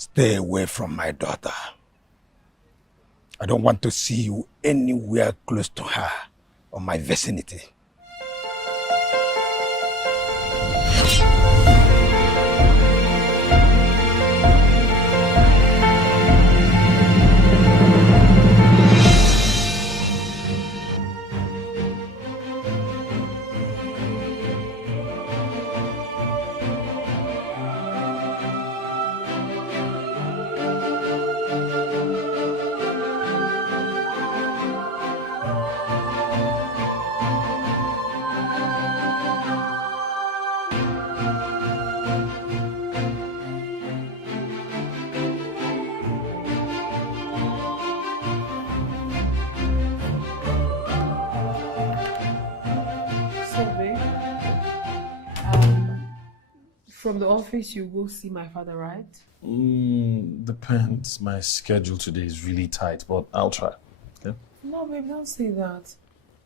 Stay away from my daughter. I don't want to see you anywhere close to her or my vicinity. From the office, you go see my father, right? Depends. My schedule today is really tight, but I'll try. Okay? No, babe, don't say that.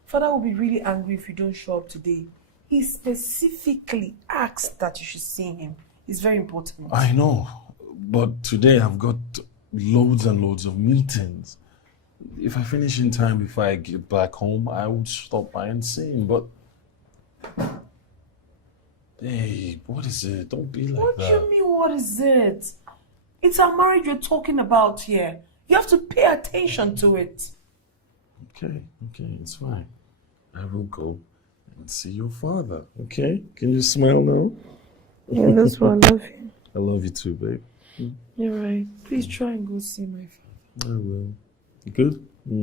Father will be really angry if you don't show up today. He specifically asked that you should see him. It's very important. I know, but today I've got loads and loads of meetings. If I finish in time before I get back home, I would stop by and see him, but... Hey, what is it? Don't be like that. What do you mean, what is it? It's our marriage we're talking about here. You have to pay attention to it. Okay, it's fine. I will go and see your father, okay? Can you smile now? Yeah, that's why I love you. I love you too, babe. You're right. Please try and go see my father. I will. You good? All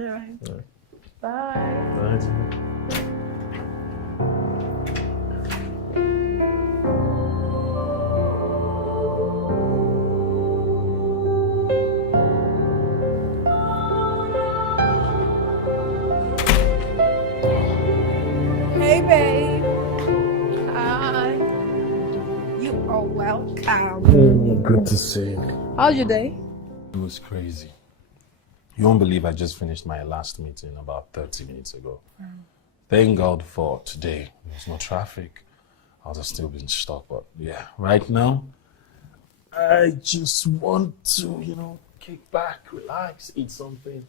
right. All right. Bye. Bye. Good to see you. How's your day? It was crazy. You won't believe I just finished my last meeting about 30 minutes ago. Thank God for today. There's no traffic. I would have still been stuck, but yeah, right now, I just want to, kick back, relax, eat something,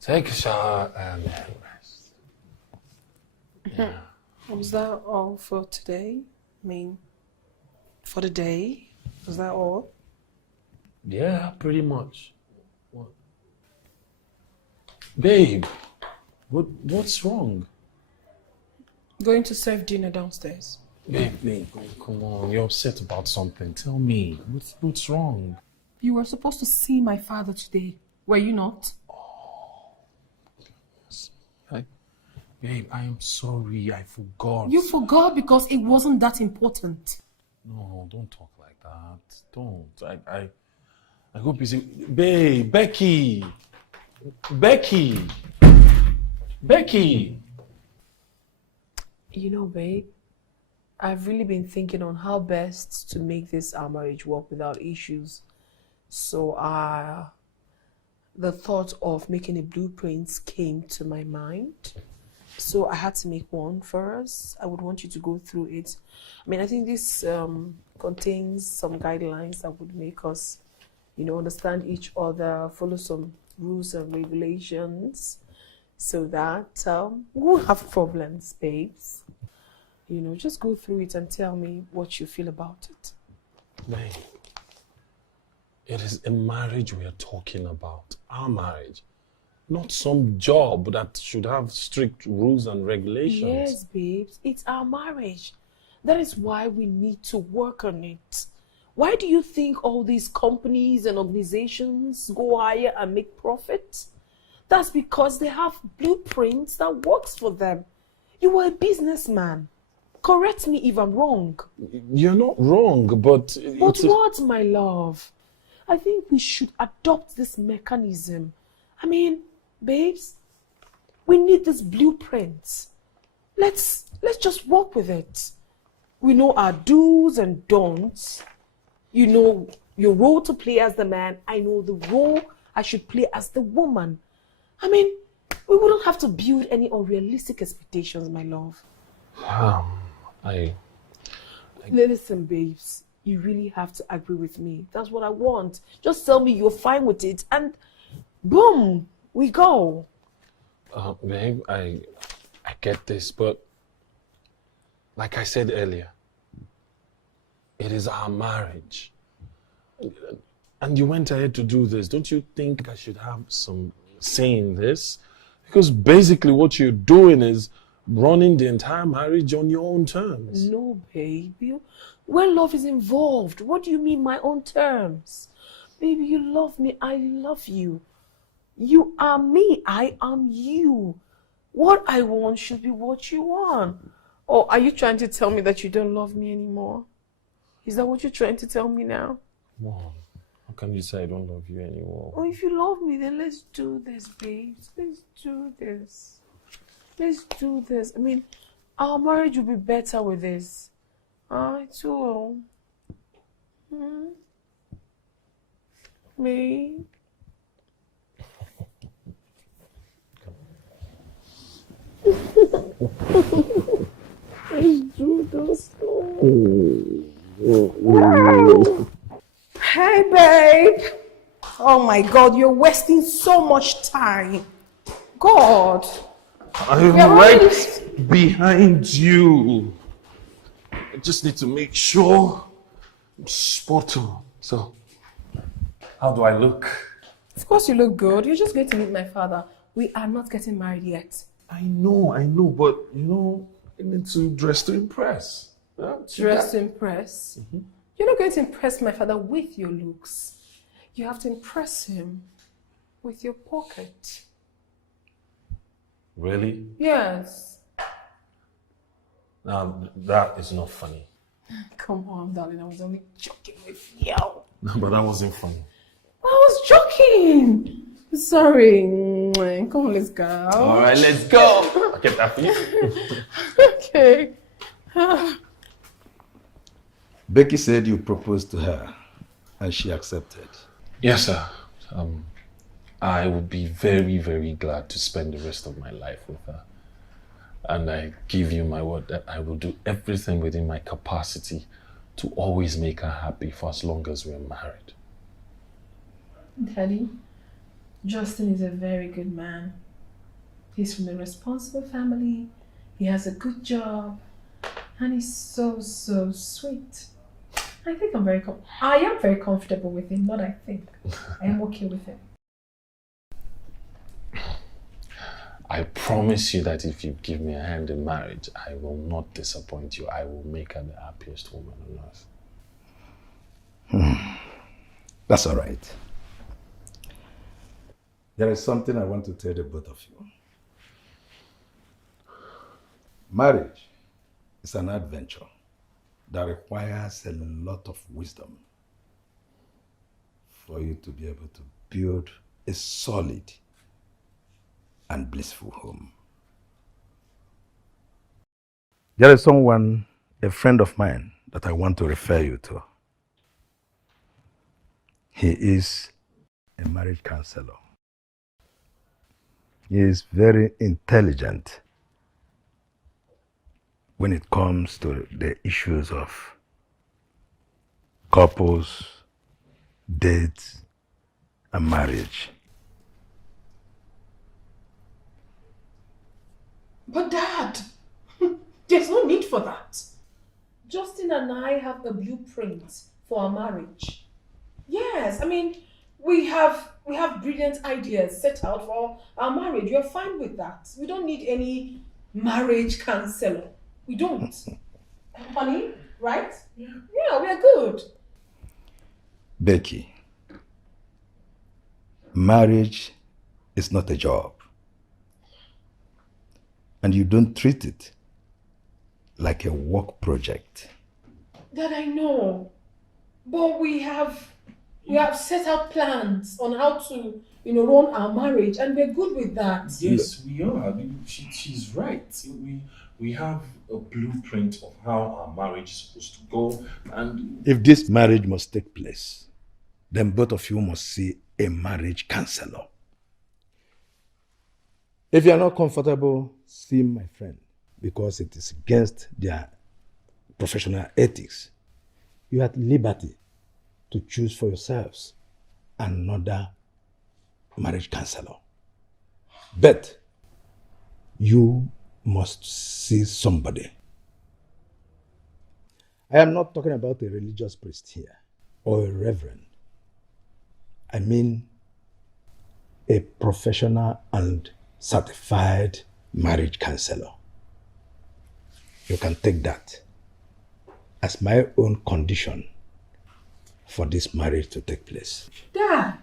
take a shower, and then rest. Yeah. Was that all for today? I mean, for the day? Was that all? Yeah, pretty much. What? Babe, what's wrong? Going to serve dinner downstairs. Babe, come on. You're upset about something. Tell me, what's wrong? You were supposed to see my father today. Were you not? Oh, yes. Babe, I am sorry. I forgot. You forgot because it wasn't that important. No, don't talk like that. Don't. I hope you see. Babe, Becky! You know, babe, I've really been thinking on how best to make this our marriage work without issues. So the thought of making a blueprint came to my mind. So I had to make one for us. I would want you to go through it. I mean, I think this contains some guidelines that would make us, understand each other, follow some rules and regulations so that we won't have problems, babes. Just go through it and tell me what you feel about it. Babe, it is a marriage we are talking about. Our marriage. Not some job that should have strict rules and regulations. Yes, babes. It's our marriage. That is why we need to work on it. Why do you think all these companies and organizations go higher and make profit? That's because they have blueprints that works for them. You were a businessman. Correct me if I'm wrong. You're not wrong, but... But what, my love? I think we should adopt this mechanism. I mean, babes, we need this blueprint. Let's just work with it. We know our do's and don'ts. You know your role to play as the man. I know the role I should play as the woman. I mean, we wouldn't have to build any unrealistic expectations, my love. I Listen, babes, you really have to agree with me. That's what I want. Just tell me you're fine with it and boom, we go. Babe, I get this, but like I said earlier, it is our marriage. And you went ahead to do this. Don't you think I should have some say in this? Because basically what you're doing is running the entire marriage on your own terms. No, baby. When love is involved, what do you mean my own terms? Baby, you love me. I love you. You are me. I am you. What I want should be what you want. Or are you trying to tell me that you don't love me anymore? Is that what you're trying to tell me now? Come on. How can you say I don't love you anymore? Oh, if you love me, then let's do this, babes. Let's do this. Let's do this. I mean, our marriage will be better with this. It will. Me. Let's do this. Hey, babe. Oh my God, you're wasting so much time. God. I'm right behind you. I just need to make sure I'm spot on. So, how do I look? Of course you look good. You're just going to meet my father. We are not getting married yet. I know, but you know, I need to dress to impress. Yeah? Dress to impress? Mm-hmm. You're not going to impress my father with your looks. You have to impress him with your pocket. Really? Yes. Now, that is not funny. Come on, darling. I was only joking with you. No, but that wasn't funny. I was joking. Sorry. Come on, let's go. All right, let's go. I'll get that for you. Okay. Becky said you proposed to her and she accepted. Yes, sir. I would be very, very glad to spend the rest of my life with her. And I give you my word that I will do everything within my capacity to always make her happy for as long as we're married. Daddy, Justin is a very good man. He's from a responsible family. He has a good job. And he's so, so sweet. I think I am very comfortable with him, not I think. I am okay with him. I promise you that if you give me a hand in marriage, I will not disappoint you. I will make her the happiest woman on earth. That's all right. There is something I want to tell the both of you. Marriage is an adventure that requires a lot of wisdom for you to be able to build a solid and blissful home. There is someone, a friend of mine, that I want to refer you to. He is a marriage counselor. He is very intelligent when it comes to the issues of couples, dates, and marriage. But Dad, there's no need for that. Justin and I have a blueprint for our marriage. Yes, I mean, we have brilliant ideas set out for our marriage. We're fine with that. We don't need any marriage counselor. We don't. Honey, right? Yeah, we're good. Becky, marriage is not a job. And you don't treat it like a work project. That I know. But we have set out plans on how to, run our marriage, and we're good with that. Yes, we are. She's right. We have a blueprint of how our marriage is supposed to go, and if this marriage must take place, then both of you must see a marriage counselor. If you are not comfortable, see my friend, because it is against their professional ethics you are at liberty to choose for yourselves another marriage counselor. But you must see somebody. I am not talking about a religious priest here or a reverend. I mean a professional and certified marriage counselor. You can take that as my own condition for this marriage to take place. Dad!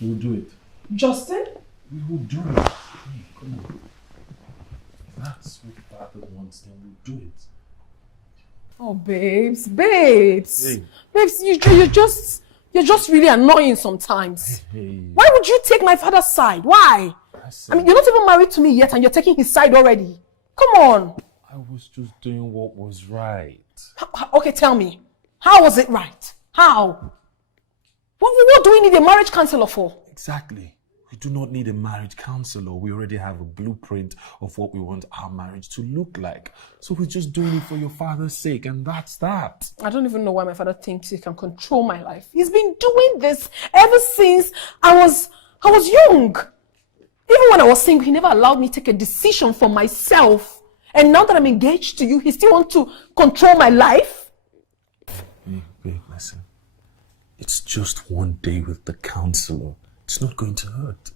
We'll do it. Justin? We will do it. Hey, come on. If that's what Father wants, then we'll do it. Oh, babes. Hey. Babes, you're just really annoying sometimes. Hey. Why would you take my father's side? Why? I mean, you're not even married to me yet and you're taking his side already. Come on. I was just doing what was right. Okay, tell me. How was it right? How? What do we need a marriage counselor for? Exactly. We do not need a marriage counselor. We already have a blueprint of what we want our marriage to look like. So we're just doing it for your father's sake, and that's that. I don't even know why my father thinks he can control my life. He's been doing this ever since I was young. Even when I was single, he never allowed me to take a decision for myself. And now that I'm engaged to you, he still wants to control my life? Babe, listen. It's just one day with the counselor. It's not going to hurt.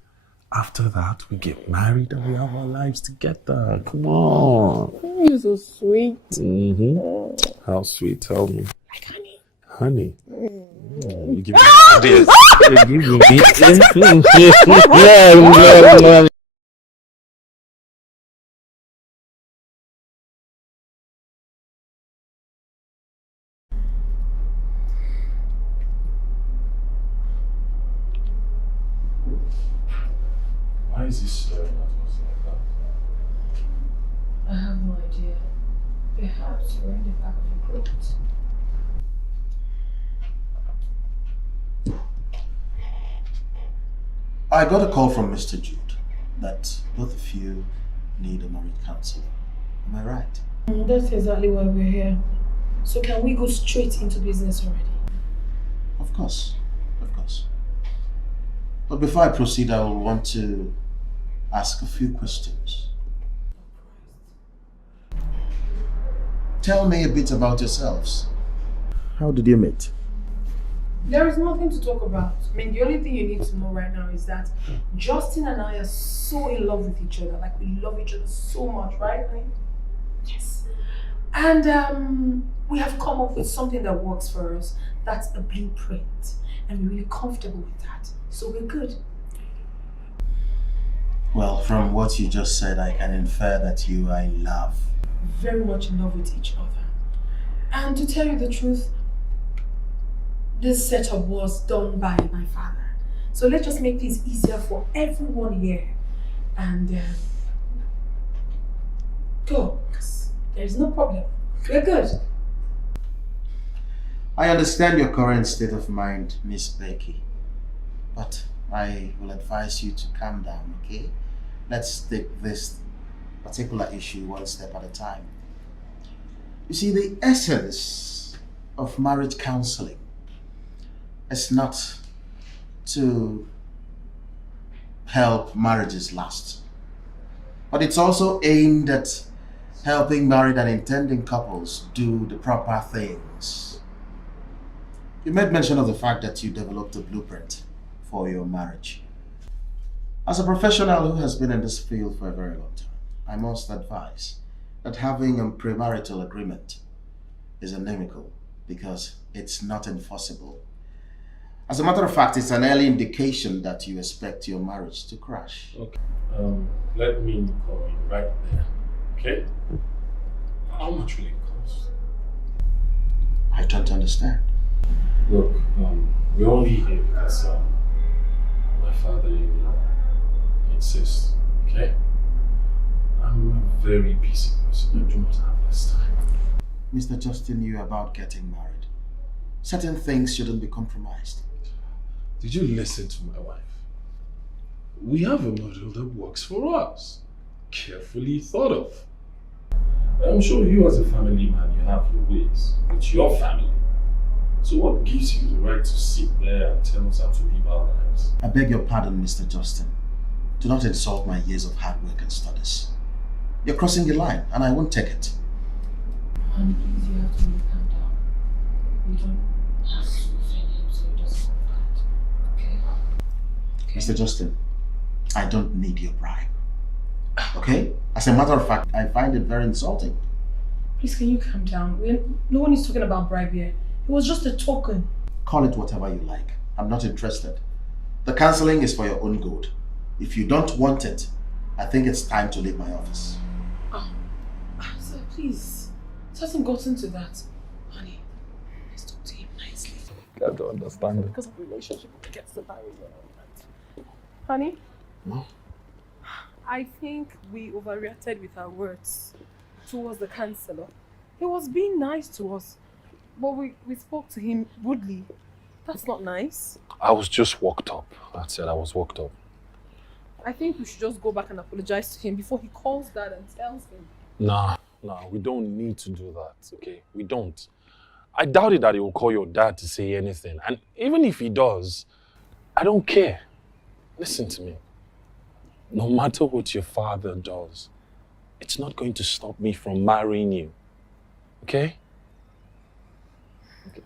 After that, we get married and we have our lives together. Come on. You're so sweet. Mm-hmm. How sweet? Tell me. Like honey. Honey. You give me this. You give me Why is he staring at us like that? I have no idea. Perhaps you're in the back of your throat. I got a call from Mr. Jude that both of you need a marriage counselor. Am I right? That's exactly why we're here. So can we go straight into business already? Of course. Of course. But before I proceed, I will want to ask a few questions. Tell me a bit about yourselves. How did you meet? There is nothing to talk about. I mean, the only thing you need to know right now is that Justin and I are so in love with each other. Like, we love each other so much, right? Yes. And we have come up with something that works for us. That's a blueprint. And we're really comfortable with that. So we're good. Well, from what you just said, I can infer that you are in love. Very much in love with each other. And to tell you the truth, this setup was done by my father. So let's just make things easier for everyone here. And go, because there's no problem. We're good. I understand your current state of mind, Miss Becky. But I will advise you to calm down, okay? Let's take this particular issue one step at a time. You see, the essence of marriage counseling is not to help marriages last, but it's also aimed at helping married and intending couples do the proper things. You made mention of the fact that you developed a blueprint for your marriage. As a professional who has been in this field for a very long time, I must advise that having a premarital agreement is inimical because it's not enforceable. As a matter of fact, it's an early indication that you expect your marriage to crash. Okay. Let me call you right there. Okay? How much will it cost? I don't understand. Look, we're only here because my father-in-law insists, okay? I'm a very busy person. I do not have this time. Mr. Justin knew about getting married. Certain things shouldn't be compromised. Did you listen to my wife? We have a model that works for us. Carefully thought of. I'm sure you as a family man, you have your ways with your family. So what gives you the right to sit there and tell us how to live our lives? I beg your pardon, Mr. Justin. Do not insult my years of hard work and studies. You're crossing the line, and I won't take it. Honey, please, you have to calm down. You don't have to offend him so he doesn't go bad. Okay? Mr. Justin, I don't need your bribe. Okay? As a matter of fact, I find it very insulting. Please, can you calm down? No one is talking about bribe here. It was just a token. Call it whatever you like. I'm not interested. The counseling is for your own good. If you don't want it, I think it's time to leave my office. Sir, please. It hasn't gotten to that. Honey, let's talk to him nicely. I don't understand it. Because of relationship, it gets the marriage and all that. Honey? No. I think we overreacted with our words towards the counselor. He was being nice to us, but we spoke to him rudely. That's not nice. I was just worked up. That's it, I was worked up. I think we should just go back and apologize to him before he calls Dad and tells him. Nah, we don't need to do that, okay? We don't. I doubt it that he will call your dad to say anything. And even if he does, I don't care. Listen to me. No matter what your father does, it's not going to stop me from marrying you. Okay? Okay.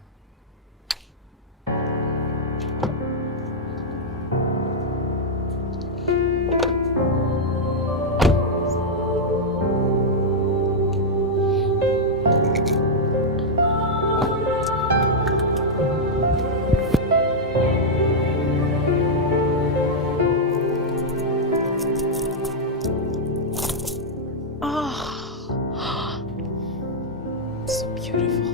So beautiful.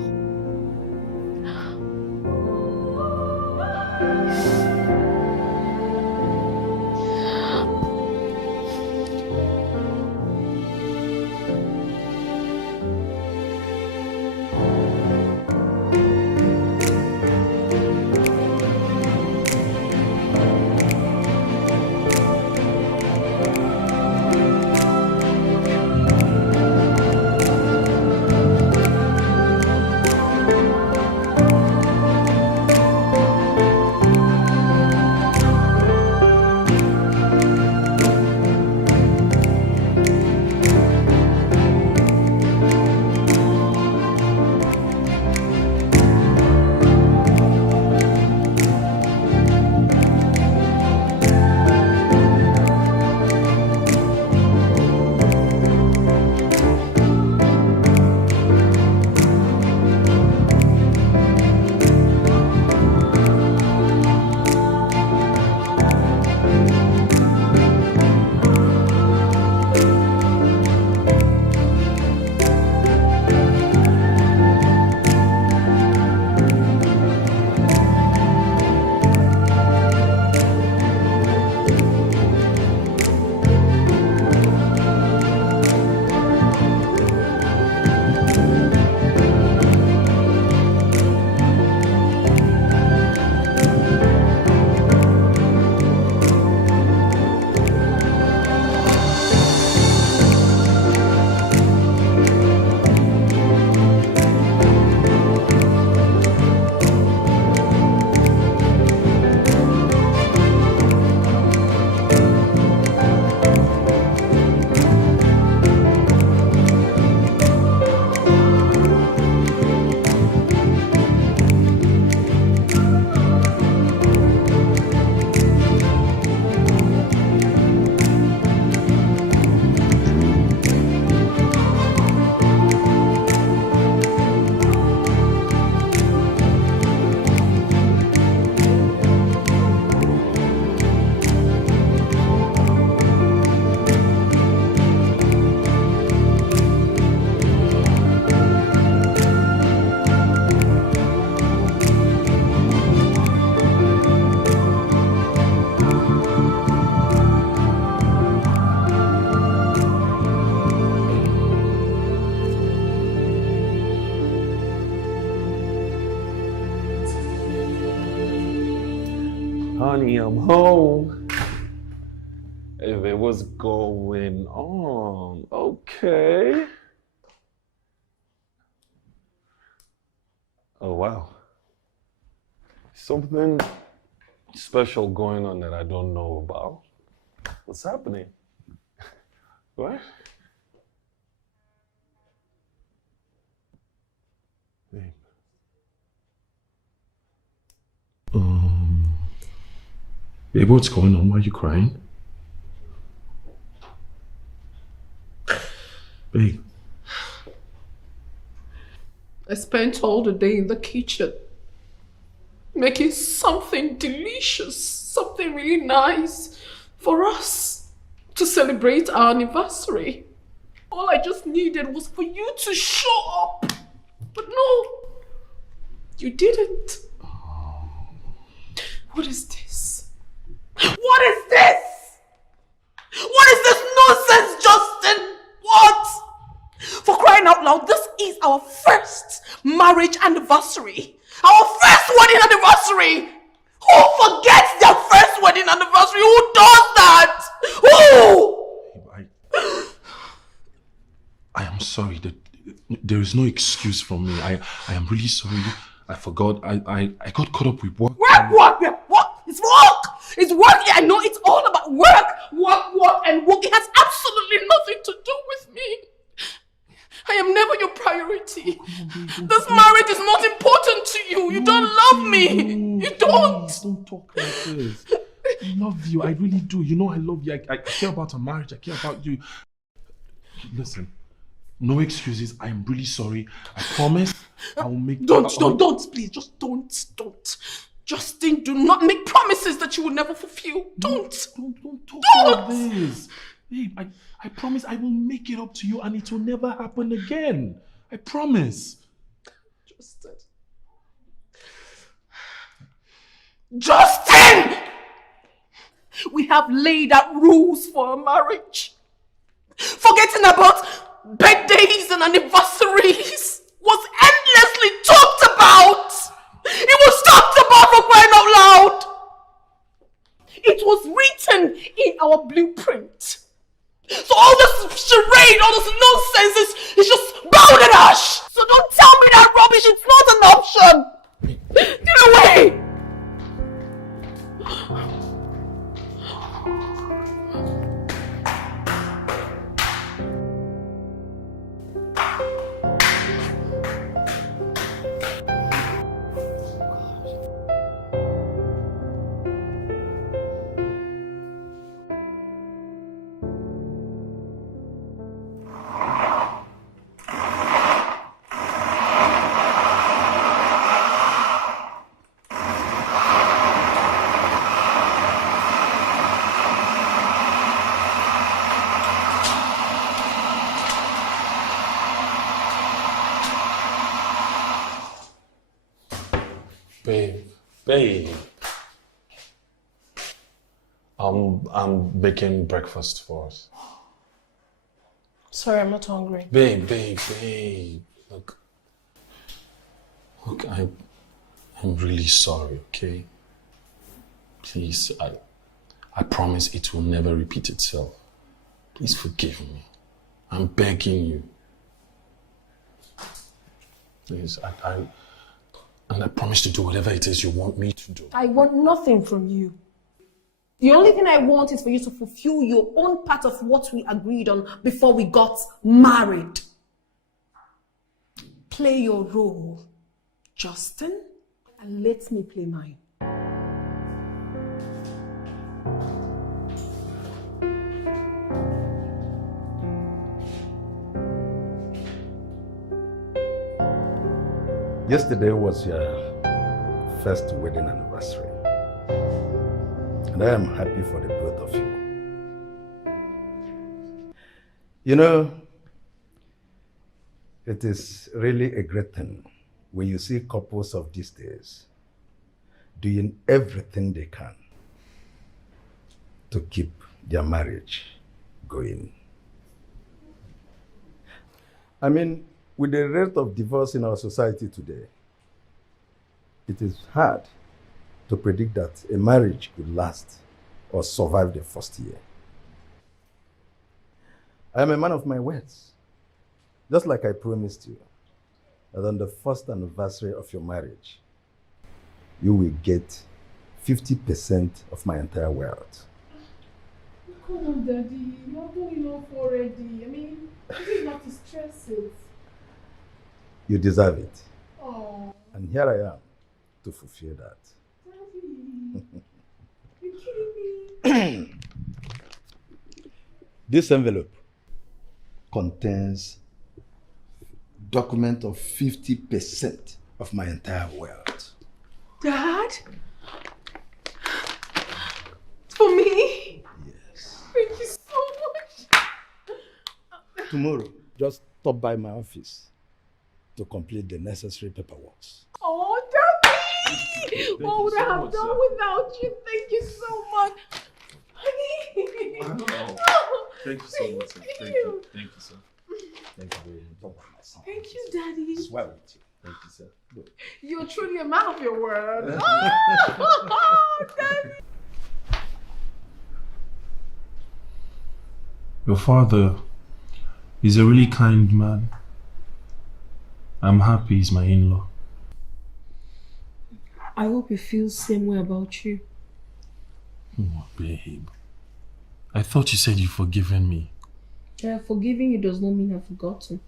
Honey, I'm home. Hey, what's going on? Okay. Oh, wow. Something special going on that I don't know about. What's happening? What? Babe. Babe, what's going on? Why are you crying? Babe. I spent all the day in the kitchen making something delicious, something really nice for us to celebrate our anniversary. All I just needed was for you to show up. But no, you didn't. What is this? What is this? What is this nonsense, Justin? What? For crying out loud, this is our first marriage anniversary. Our first wedding anniversary. Who forgets their first wedding anniversary? Who does that? Who? I am sorry that there is no excuse from me. I am really sorry. I forgot. I got caught up with work. Work. It's work. It's work. I know it's all about work, and work. It has absolutely nothing to do with me. I am never your priority. This marriage is not important to you. You don't love me. You don't. Don't talk like this. I love you. I really do. You know I love you. I care about our marriage. I care about you. Listen, no excuses. I am really sorry. I promise I will make... Don't, please. Just don't. Justin, do not make promises that you will never fulfill. Don't talk like this. Babe, I promise I will make it up to you and it will never happen again. I promise. Justin! We have laid out rules for a marriage. Forgetting about birthdays and anniversaries was endlessly talked about. It was talked about for crying out loud. It was written in our blueprint. So all this charade, all this nonsense is just bound and ash. So don't tell me that rubbish. It's not an option. Get away. Babe. I'm baking breakfast for us. Sorry, I'm not hungry. Babe. Look, I'm really sorry, okay? Please, I promise it will never repeat itself. Please forgive me. I'm begging you. Please, and I promise to do whatever it is you want me to do. I want nothing from you. The only thing I want is for you to fulfill your own part of what we agreed on before we got married. Play your role, Justin, and let me play mine. Yesterday was your first wedding anniversary. And I am happy for the both of you. You know, it is really a great thing when you see couples of these days doing everything they can to keep their marriage going. I mean, with the rate of divorce in our society today, it is hard to predict that a marriage could last or survive the first year. I am a man of my words. Just like I promised you, that on the first anniversary of your marriage, you will get 50% of my entire wealth. Come on, Daddy. You're doing enough already. I mean, you don't have to stress it. You deserve it. Oh, And here I am to fulfill that. Daddy. You're kidding me. This envelope contains document of 50% of my entire wealth. Dad? For me? Yes. Thank you so much. Tomorrow, just stop by my office to complete the necessary paperwork. Oh, Daddy! What would I have done without you? Thank you so much. Honey! Wow. Oh, Thank you so much, sir. Thank you. Thank you, sir. Thank you very much. Thank you, Daddy. Swear with you. Thank you, sir. Good. You're truly a man of your word. Oh, Daddy! Your father is a really kind man. I'm happy he's my in-law. I hope he feels the same way about you. Oh, babe. I thought you said you'd forgiven me. Yeah, forgiving you does not mean I've forgotten.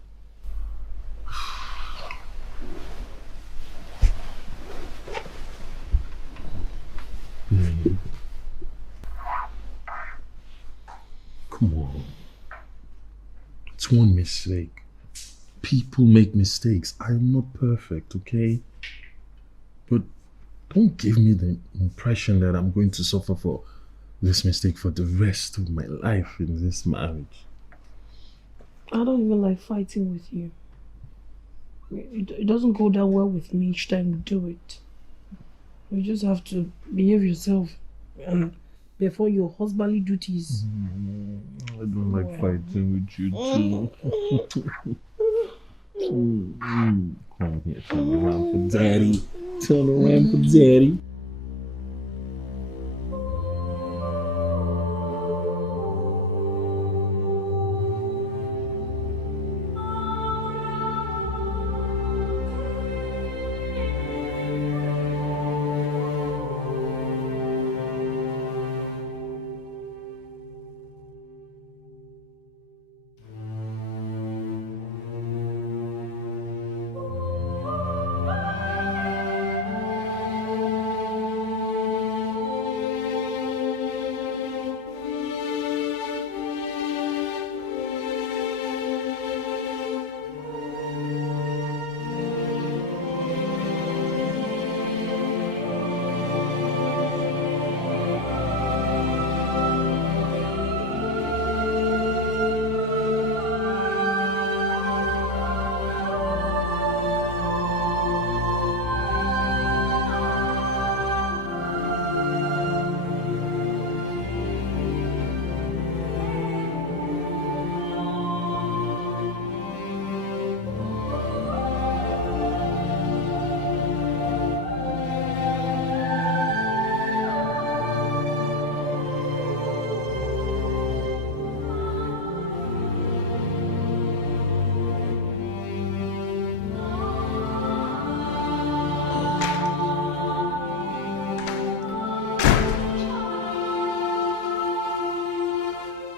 Babe. Come on. It's one mistake. People make mistakes. I am not perfect, okay? But don't give me the impression that I'm going to suffer for this mistake for the rest of my life in this marriage. I don't even like fighting with you. It doesn't go that well with me each time you do it. You just have to behave yourself and before your husbandly duties. I don't like fighting with you too. Come here, turn around for daddy. Turn around for daddy.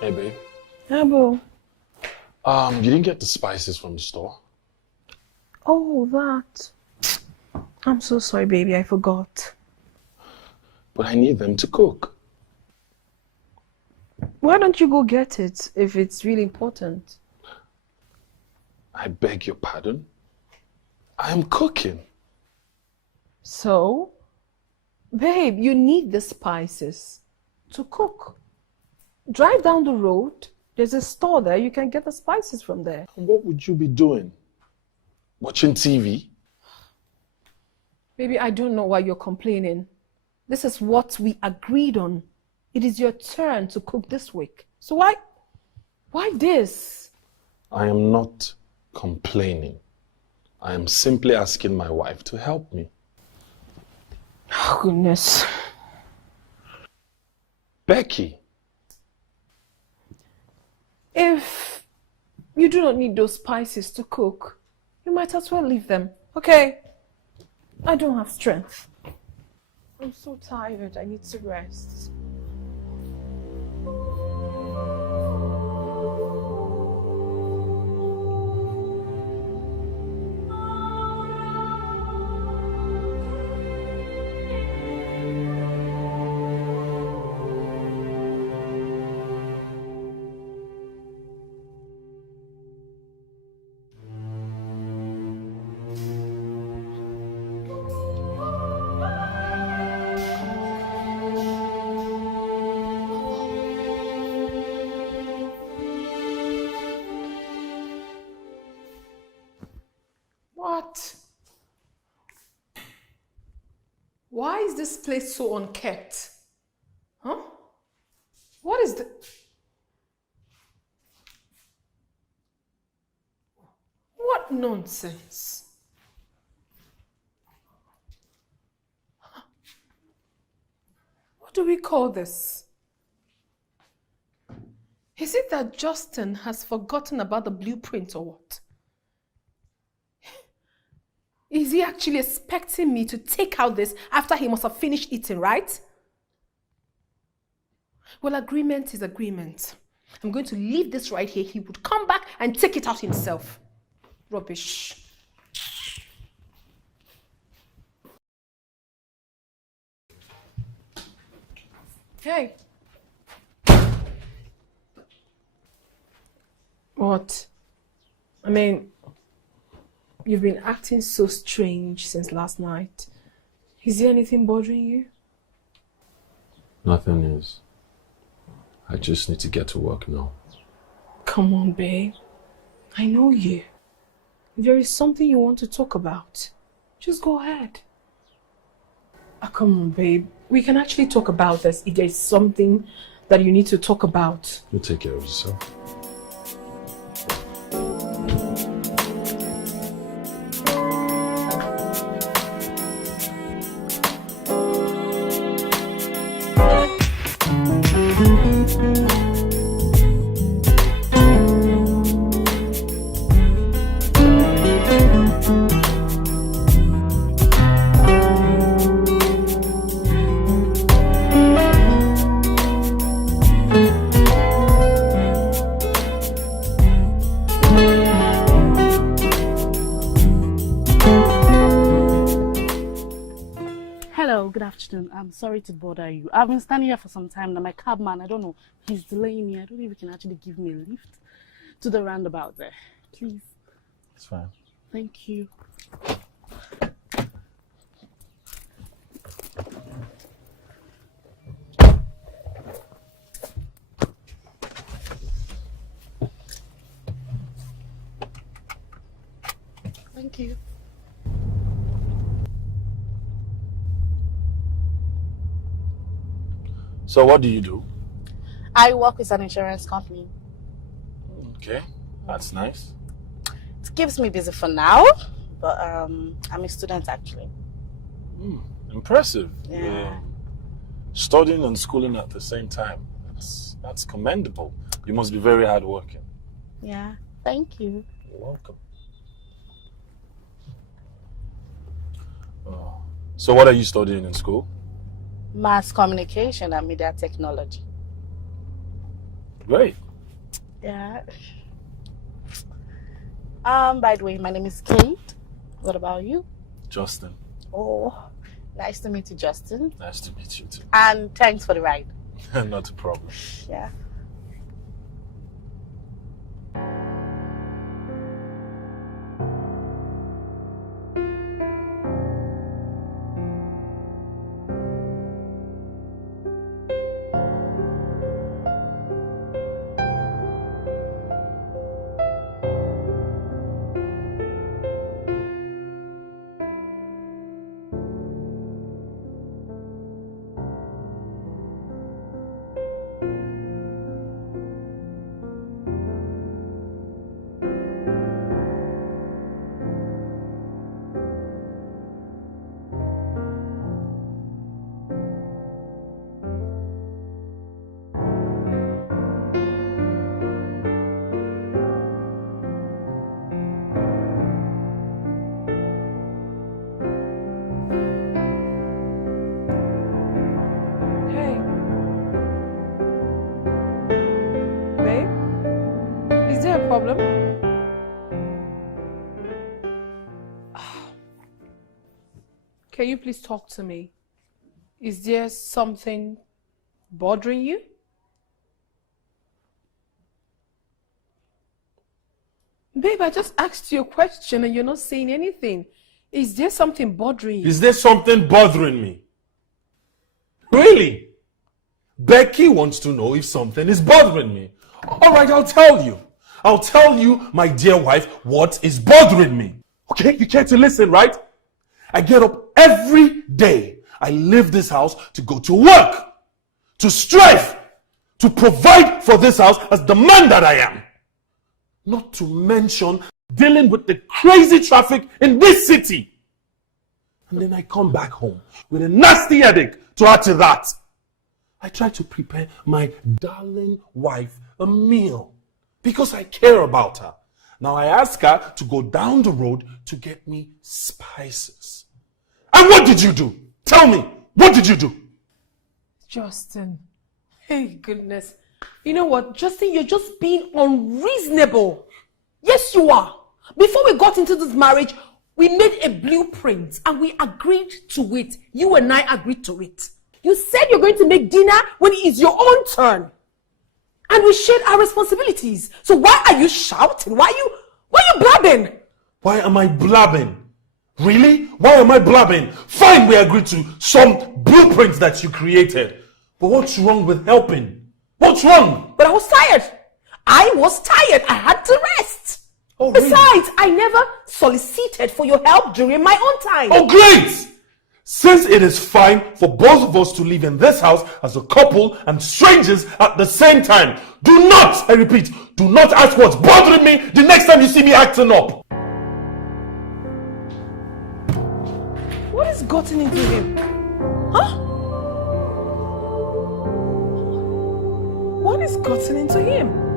Hey, babe. Yeah, bro. You didn't get the spices from the store? Oh, that. I'm so sorry, baby. I forgot. But I need them to cook. Why don't you go get it if it's really important? I beg your pardon? I am cooking. So, babe, you need the spices to cook. Drive down the road. There's a store there. You can get the spices from there. What would you be doing? Watching TV? Baby, I don't know why you're complaining. This is what we agreed on. It is your turn to cook this week. So why this? I am not complaining. I am simply asking my wife to help me. Oh, goodness. Becky. If you do not need those spices to cook, you might as well leave them, okay? I don't have strength. I'm so tired. I need to rest. What? Why is this place so unkept? Huh? What is the... What nonsense? What do we call this? Is it that Justin has forgotten about the blueprint or what? Is he actually expecting me to take out this after he must have finished eating, right? Well, agreement is agreement. I'm going to leave this right here. He would come back and take it out himself. Rubbish. Hey. What? I mean, you've been acting so strange since last night. Is there anything bothering you? Nothing is. I just need to get to work now. Come on, babe. I know you. If there is something you want to talk about, just go ahead. Come on, babe. We can actually talk about this if there is something that you need to talk about. You take care of yourself. I'm sorry to bother you. I've been standing here for some time now. My cabman, I don't know, he's delaying me. I don't know if he can actually give me a lift to the roundabout there. Please. It's fine. Thank you. Thank you. So what do you do? I work with an insurance company. Okay, that's nice. It keeps me busy for now, but I'm a student actually. Impressive. Yeah. Studying and schooling at the same time. That's commendable. You must be very hardworking. Yeah, thank you. You're welcome. Oh. So what are you studying in school? Mass communication and media technology. Great. Yeah. By the way, my name is Kate. What about you? Justin. Oh, nice to meet you, Justin. Nice to meet you too. And thanks for the ride. Not a problem. Yeah. problem? Can you please talk to me? Is there something bothering you? Babe, I just asked you a question and you're not saying anything. Is there something bothering you? Is there something bothering me? Really? Becky wants to know if something is bothering me. All right, I'll tell you. I'll tell you, my dear wife, what is bothering me. Okay, you care to listen, right? I get up every day. I leave this house to go to work, to strive, to provide for this house as the man that I am. Not to mention dealing with the crazy traffic in this city. And then I come back home with a nasty headache to add to that. I try to prepare my darling wife a meal because I care about her. Now I ask her to go down the road to get me spices. And what did you do? Tell me, what did you do? Justin, hey goodness. You know what, Justin, you're just being unreasonable. Yes, you are. Before we got into this marriage, we made a blueprint and we agreed to it. You and I agreed to it. You said you're going to make dinner when it is your own turn. And we shared our responsibilities. So why are you shouting? Why are you blabbing? Why am I blabbing? Really? Why am I blabbing? Fine, we agreed to some blueprints that you created. But what's wrong with helping? What's wrong? But I was tired. I had to rest. Oh, really? Besides, I never solicited for your help during my own time. Oh, great! Since it is fine for both of us to live in this house as a couple and strangers at the same time, do not, I repeat, do not ask what's bothering me the next time you see me acting up. What has gotten into him? Huh? What has gotten into him?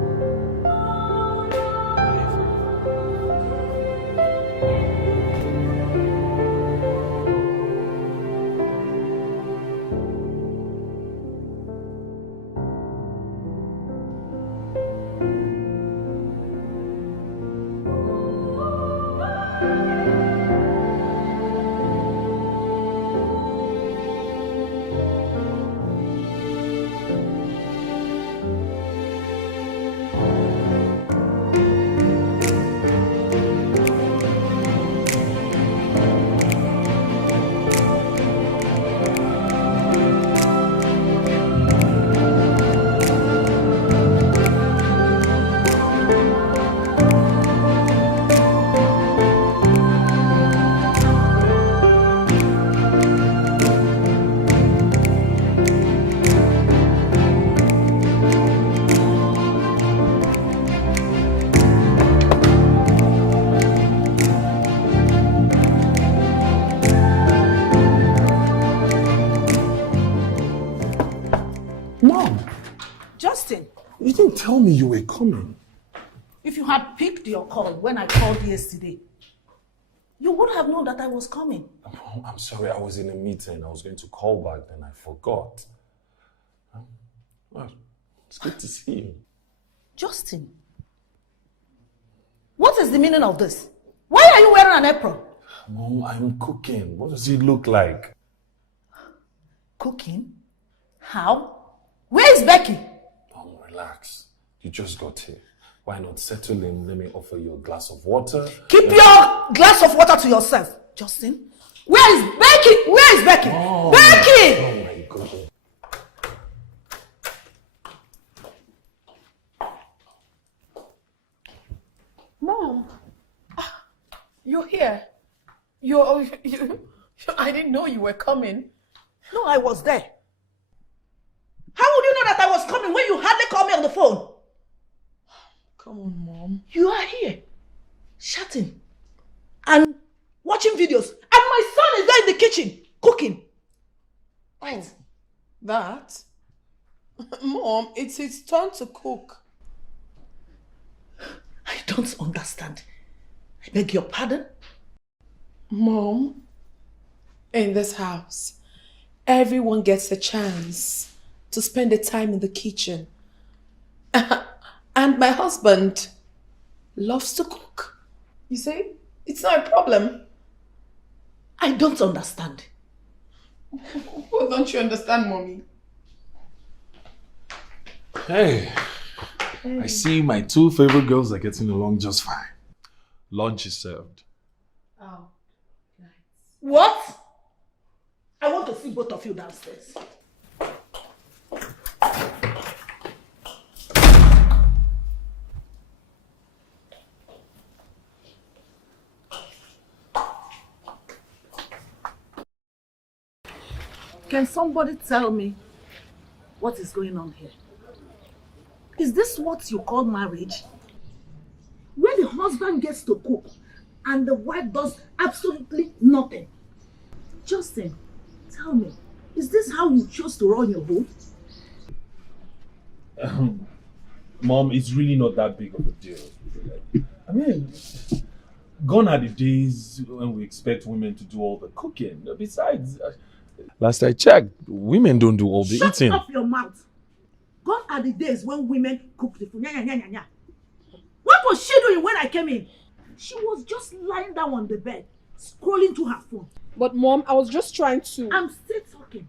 You didn't tell me you were coming. If you had picked your call when I called yesterday, you would have known that I was coming. Oh, I'm sorry, I was in a meeting. I was going to call back, then I forgot. Well, it's good to see you. Justin, what is the meaning of this? Why are you wearing an apron? Mom, I'm cooking. What does it look like? Cooking? How? Where is Becky? Mom, relax. You just got here. Why not settle in? Let me offer you a glass of water. Keep your glass of water to yourself. Justin, where is Becky? Where is Becky? Oh, Becky! Oh my goodness. Mom, you're here. I didn't know you were coming. No, I was there. How would you know that I was coming when you hardly called me on the phone? Come on, Mom. You are here, chatting and watching videos, and my son is there in the kitchen, cooking. Oh, that? Mom, it's his turn to cook. I don't understand. I beg your pardon? Mom, in this house, everyone gets a chance to spend the time in the kitchen. And my husband, loves to cook. You see, it's not a problem. I don't understand. Well, don't you understand, Mommy? Hey, I see my two favorite girls are getting along just fine. Lunch is served. Oh, nice. What? I want to see both of you downstairs. Can somebody tell me what is going on here? Is this what you call marriage? Where the husband gets to cook and the wife does absolutely nothing. Justin, tell me, is this how you chose to run your home? Mom, it's really not that big of a deal. I mean, gone are the days when we expect women to do all the cooking. Besides, last I checked, women don't do all the eating. Shut up your mouth. Gone are the days when women cook the food. What was she doing when I came in? She was just lying down on the bed, scrolling to her phone. But Mom, I was just trying to... I'm still talking.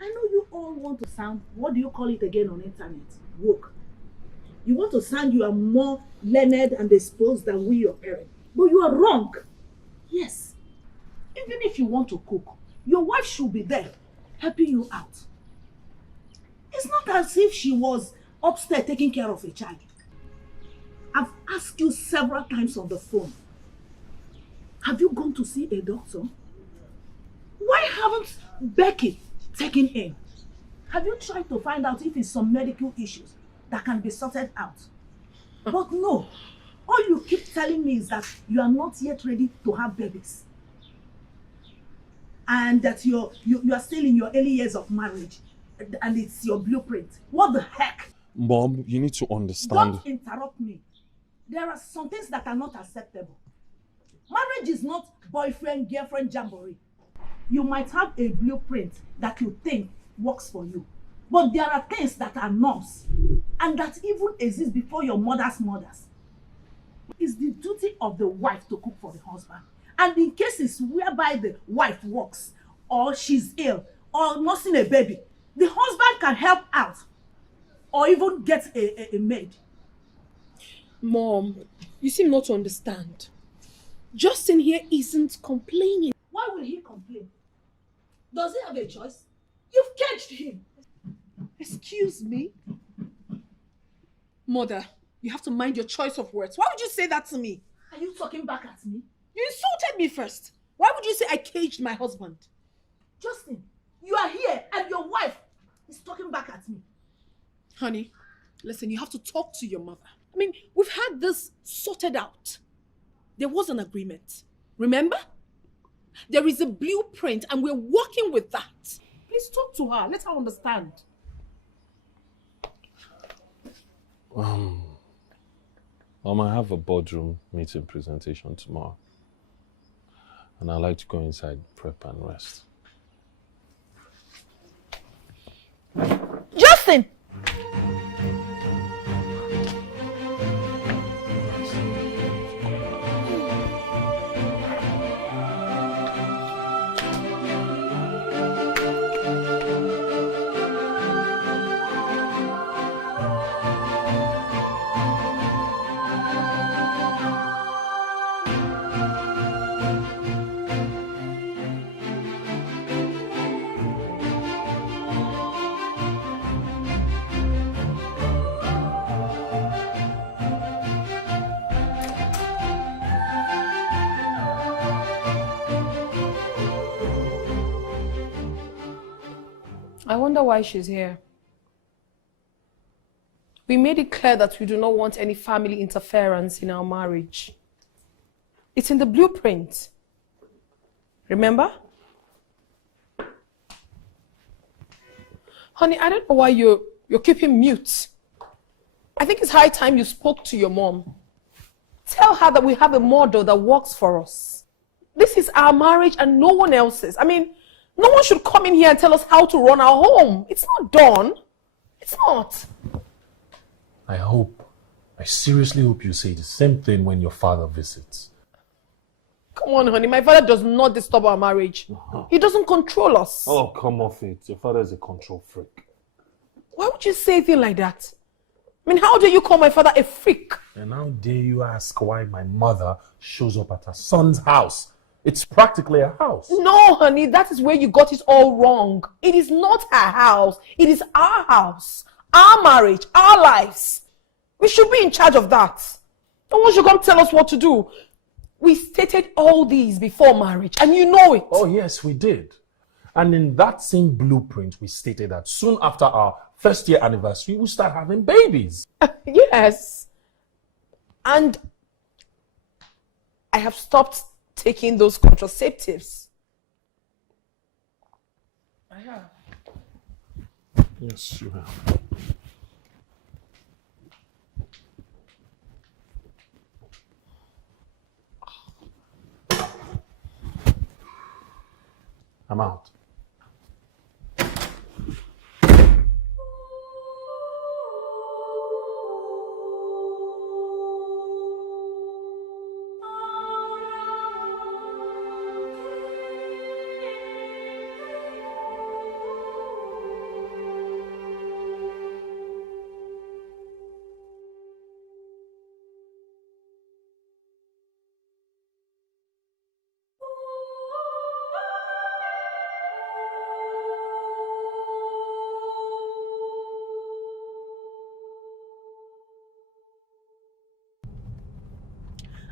I know you all want to sound, what do you call it again on internet? Woke. You want to sound you are more learned and exposed than we, your parents. But you are wrong. Yes. Even if you want to cook, your wife should be there, helping you out. It's not as if she was upstairs taking care of a child. I've asked you several times on the phone. Have you gone to see a doctor? Why haven't Becky taken in? Have you tried to find out if it's some medical issues that can be sorted out? But no. All you keep telling me is that you are not yet ready to have babies. And that you are still in your early years of marriage. And it's your blueprint. What the heck? Mom, you need to understand. Don't interrupt me. There are some things that are not acceptable. Marriage is not boyfriend-girlfriend jamboree. You might have a blueprint that you think works for you. But there are things that are norms. And that even exist before your mother's mothers. It's the duty of the wife to cook for the husband. And in cases whereby the wife works, or she's ill, or nursing a baby, the husband can help out. Or even get a maid. Mom, you seem not to understand. Justin here isn't complaining. Why will he complain? Does he have a choice? You've caged him. Excuse me? Mother, you have to mind your choice of words. Why would you say that to me? Are you talking back at me? You insulted me first. Why would you say I caged my husband? Justin, you are here and your wife is talking back at me. Honey, listen, you have to talk to your mother. I mean, we've had this sorted out. There was an agreement. Remember? There is a blueprint and we're working with that. Please talk to her. Let her understand. I have a boardroom meeting presentation tomorrow. And I'd like to go inside, prep and rest. Justin! I wonder why she's here. We made it clear that we do not want any family interference in our marriage. It's in the blueprint. Remember? Honey, I don't know why you're keeping mute. I think it's high time you spoke to your mom. Tell her that we have a model that works for us. This is our marriage and no one else's. I mean, no one should come in here and tell us how to run our home. It's not done. It's not. I hope I seriously hope you say the same thing when your father visits. Come on, honey. My father does not disturb our marriage. He doesn't control us. Oh, come off it. Your father is a control freak. Why would you say a thing like that? I mean, how dare you call my father a freak? And how dare you ask why my mother shows up at her son's house? It's practically a house. No, honey, that is where you got it all wrong. It is not her house. It is our house, our marriage, our lives. We should be in charge of that. No one should come tell us what to do. We stated all these before marriage, and you know it. Oh, yes, we did. And in that same blueprint, we stated that soon after our first year anniversary, we start having babies. Yes. And I have stopped taking those contraceptives. I have. Yes, you have. I'm out.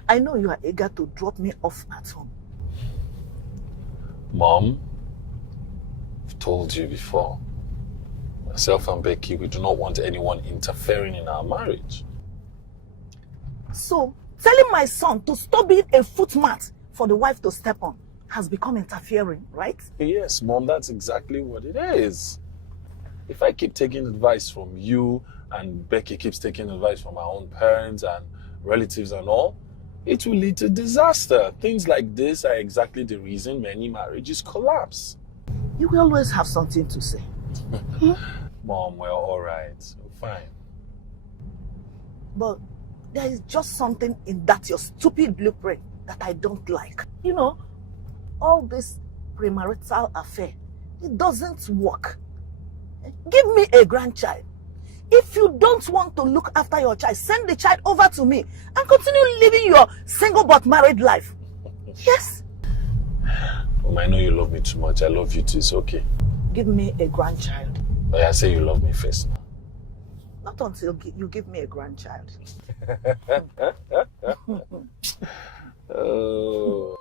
I know you are eager to drop me off at home. Mom, I've told you before. Myself and Becky, we do not want anyone interfering in our marriage. So, telling my son to stop being a footmat for the wife to step on has become interfering, right? Yes, Mom, that's exactly what it is. If I keep taking advice from you and Becky keeps taking advice from our own parents and relatives and all, it will lead to disaster. Things like this are exactly the reason many marriages collapse. You will always have something to say. Mom, we're all right. We're fine. But there is just something in that your stupid blueprint that I don't like. You know, all this premarital affair, it doesn't work. Give me a grandchild. If you don't want to look after your child, send the child over to me and continue living your single but married life. Yes. Mom, I know you love me too much. I love you too. It's okay. Give me a grandchild. But I say you love me first now. Not until you give me a grandchild. Oh.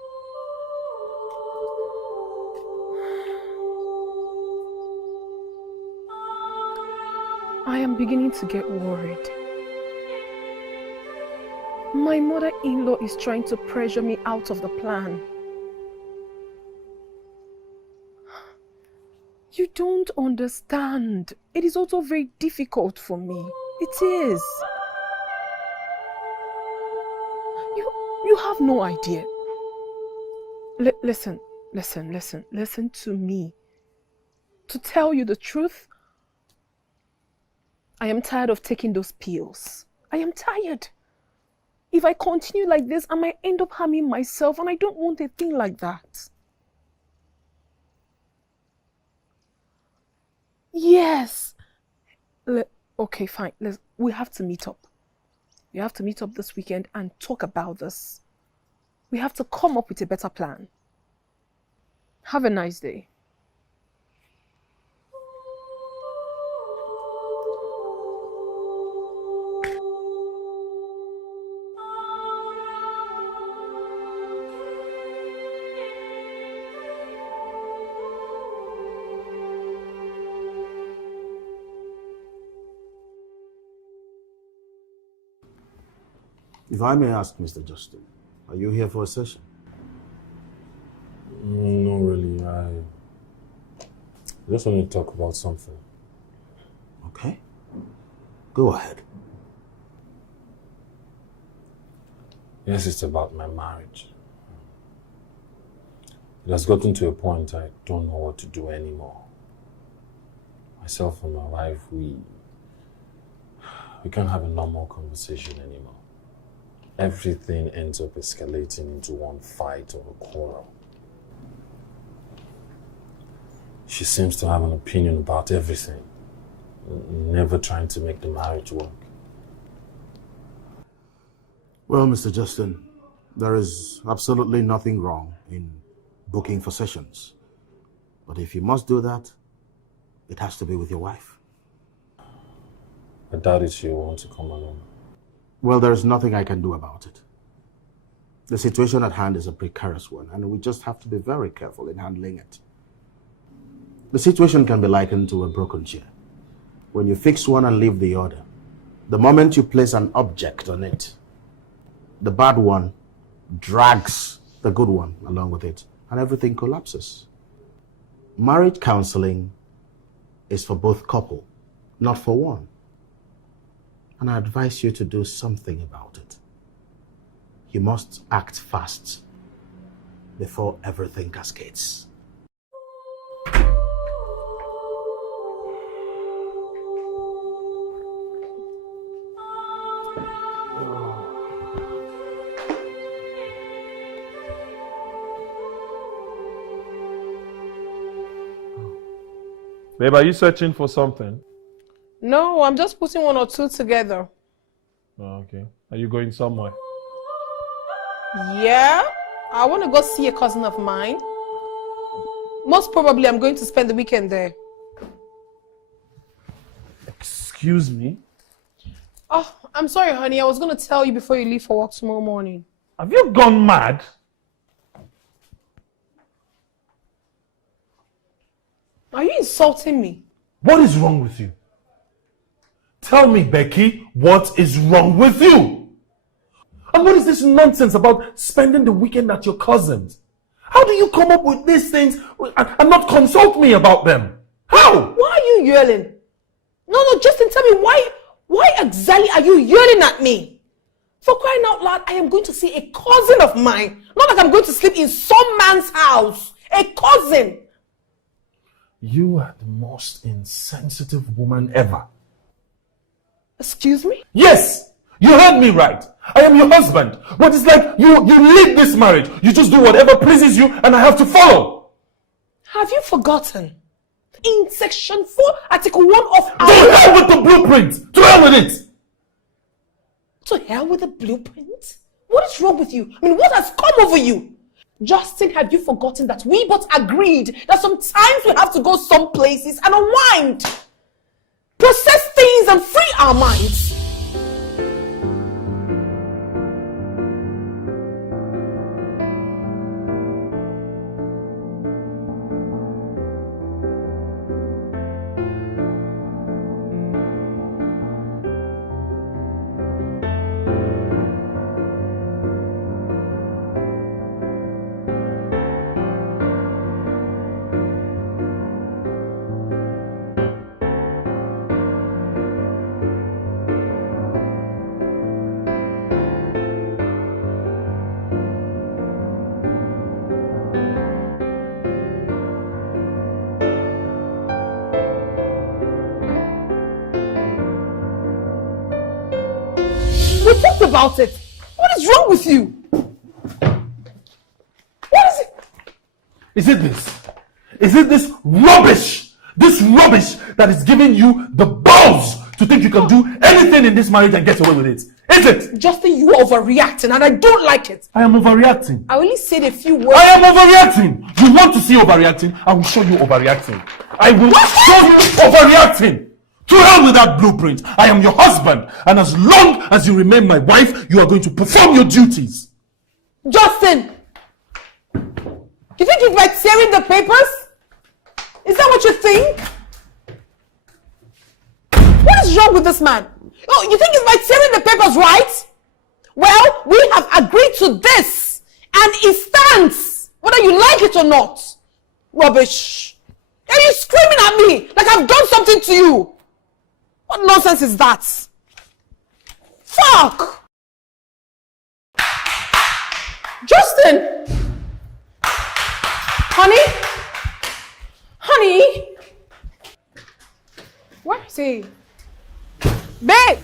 I am beginning to get worried. My mother-in-law is trying to pressure me out of the plan. You don't understand. It is also very difficult for me. It is. You have no idea. Listen to me. To tell you the truth, I am tired of taking those pills. I am tired. If I continue like this, I might end up harming myself, and I don't want a thing like that. Yes. Okay, fine. We have to meet up. We have to meet up this weekend and talk about this. We have to come up with a better plan. Have a nice day. If I may ask, Mr. Justin, are you here for a session? No, really. I just want to talk about something. Okay. Go ahead. Yes, it's about my marriage. It has gotten to a point I don't know what to do anymore. Myself and my wife, We can't have a normal conversation anymore. Everything ends up escalating into one fight or a quarrel. She seems to have an opinion about everything, never trying to make the marriage work. Well, Mr. Justin, there is absolutely nothing wrong in booking for sessions. But if you must do that, it has to be with your wife. I doubt if she'll want to come alone. Well, there's nothing I can do about it. The situation at hand is a precarious one, and we just have to be very careful in handling it. The situation can be likened to a broken chair. When you fix one and leave the other, the moment you place an object on it, the bad one drags the good one along with it, and everything collapses. Marriage counseling is for both couple, not for one. And I advise you to do something about it. You must act fast before everything cascades. Babe, are you searching for something? No, I'm just putting one or two together. Oh, okay. Are you going somewhere? Yeah, I want to go see a cousin of mine. Most probably I'm going to spend the weekend there. Excuse me? Oh, I'm sorry, honey. I was going to tell you before you leave for work tomorrow morning. Have you gone mad? Are you insulting me? What is wrong with you? Tell me, Becky, what is wrong with you? And what is this nonsense about spending the weekend at your cousin's? How do you come up with these things and not consult me about them? How? Why are you yelling? No, Justin, tell me why exactly are you yelling at me? For crying out loud, I am going to see a cousin of mine. Not like I'm going to sleep in some man's house. A cousin. You are the most insensitive woman ever. Excuse me? Yes! You heard me right. I am your husband. But it's like you lead this marriage. You just do whatever pleases you and I have to follow. Have you forgotten? In section 4, article 1 of To hell with the blueprint! To hell with it! To hell with the blueprint? What is wrong with you? I mean, what has come over you? Justin, have you forgotten that we both agreed that sometimes we have to go some places and unwind, process things and free our minds? We talked about it. What is wrong with you? What is it? Is it this? Is it this rubbish? This rubbish that is giving you the balls to think you can do anything in this marriage and get away with it? Is it? Justin, you are overreacting and I don't like it. I am overreacting. I only said a few words. I am overreacting. You want to see overreacting? I will show you overreacting. I will show you overreacting. To hell with that blueprint. I am your husband. And as long as you remain my wife, you are going to perform your duties. Justin! You think it's by tearing the papers? Is that what you think? What is wrong with this man? Oh, you think it's by tearing the papers, right? Well, we have agreed to this. And it stands. Whether you like it or not. Rubbish. Are you screaming at me like I've done something to you? What nonsense is that? Fuck! Justin! Honey? Honey? Where is he? Babe!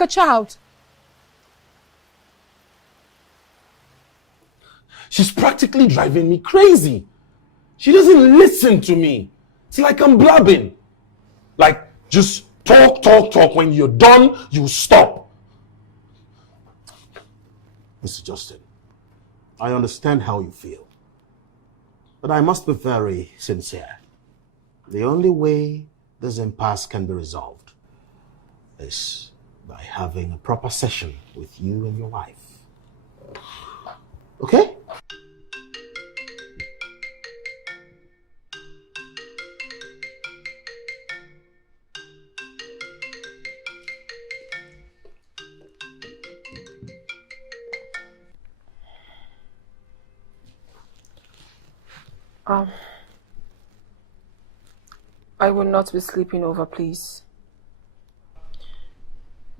like a child. She's practically driving me crazy. She doesn't listen to me. It's like I'm blabbing. Like, just talk, talk, talk. When you're done, you stop. Mr. Justin, I understand how you feel. But I must be very sincere. The only way this impasse can be resolved is by having a proper session with you and your wife. Okay? I will not be sleeping over, please.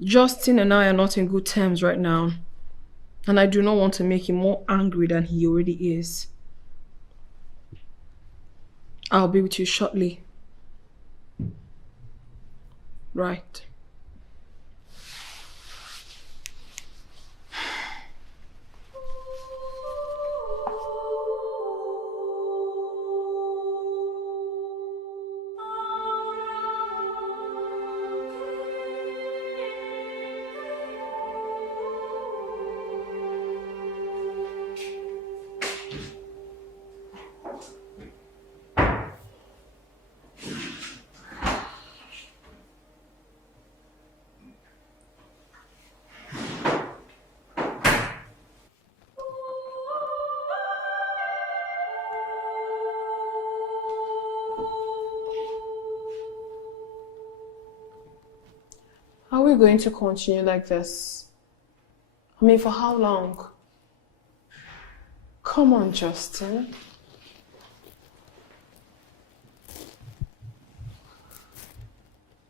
Justin and I are not in good terms right now, and I do not want to make him more angry than he already is. I'll be with you shortly. Right. Are we going to continue like this? I mean, for how long? Come on, Justin.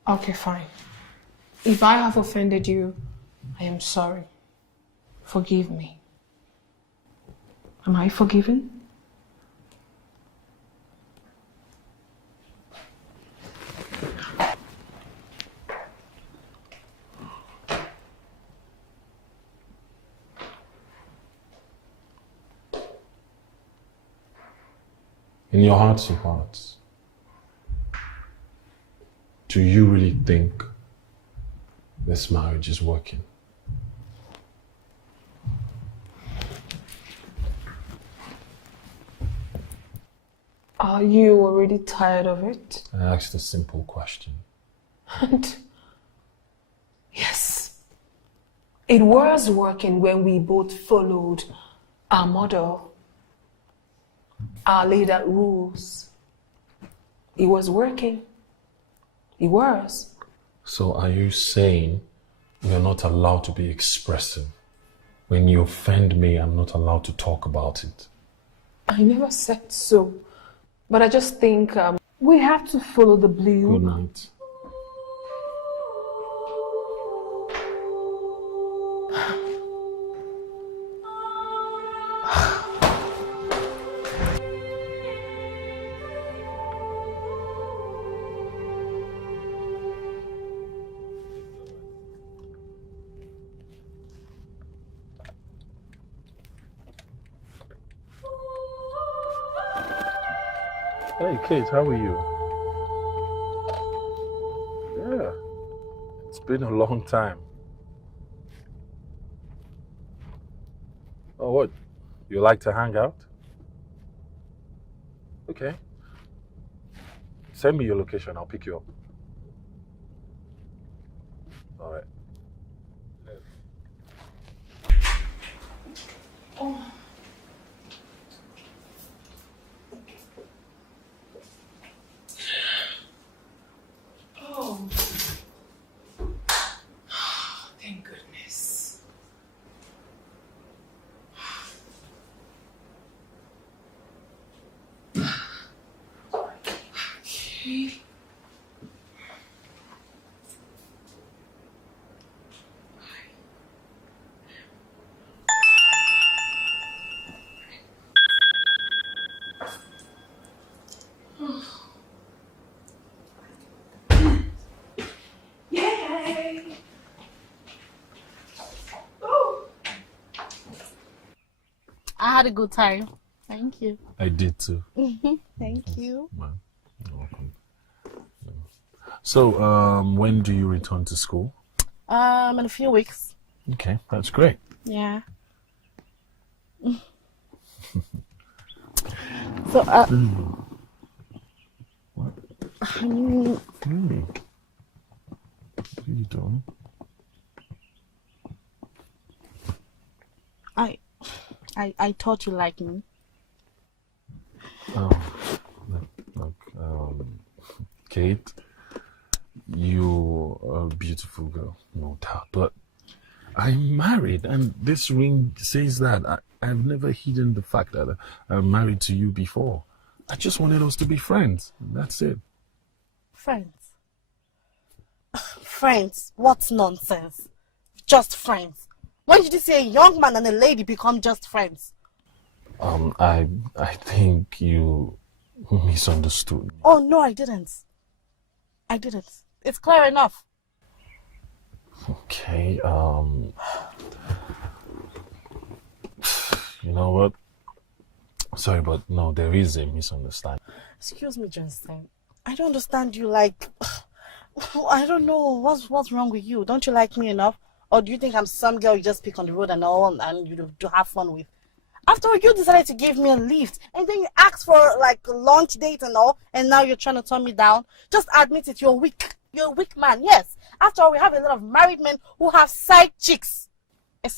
Okay, fine. If I have offended you, I am sorry. Forgive me. Am I forgiven? In your hearts of hearts, do you really think this marriage is working? Are you already tired of it? I asked a simple question. And yes, it was working when we both followed our model, our laid out rules. It was working. It was. So are you saying we are not allowed to be expressive? When you offend me, I'm not allowed to talk about it. I never said so. But I just think we have to follow the blue. Good night. Hey, Kate, how are you? Yeah, it's been a long time. Oh, what? You like to hang out? Okay. Send me your location, I'll pick you up. All right. Oh. Oh. Thank goodness. Okay. Yay! I had a good time. Thank you. I did too. Thank you. Well, you're welcome. So, when do you return to school? In a few weeks. Okay, that's great. Yeah. So, What? I mean, Hey. What are you doing? I thought you liked me. Look, Kate, you're a beautiful girl, no doubt, but I'm married, and this ring says that. I've never hidden the fact that I'm married to you before. I just wanted us to be friends, and that's it. Friends? Friends? What nonsense. Just friends. When did you say a young man and a lady become just friends? I think you misunderstood. Oh, no, I didn't. I didn't. It's clear enough. Okay, you know what? Sorry, but no, there is a misunderstanding. Excuse me, Johnson. I don't understand you, like... I don't know. What's wrong with you? Don't you like me enough? Or do you think I'm some girl you just pick on the road and all and you do have fun with? After all, you decided to give me a lift and then you asked for like a lunch date and all, and now you're trying to turn me down. Just admit it, you're weak. You're a weak man, yes. After all, we have a lot of married men who have side chicks.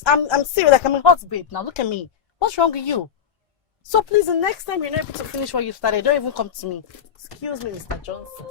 I'm serious, like I'm a hot babe now. Look at me. What's wrong with you? So please, the next time you're not able to finish what you started, don't even come to me. Excuse me, Mr. Johnson.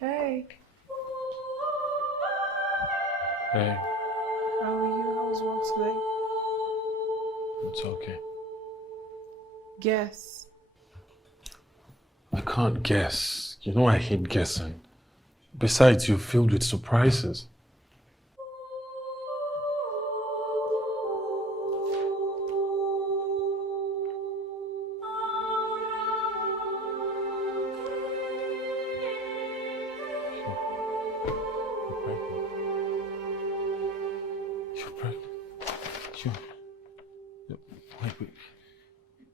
Hey, Hey, how are you? How was work today? it's okay. Guess. I can't guess. You know I hate guessing. Besides, you're filled with surprises. You're pregnant.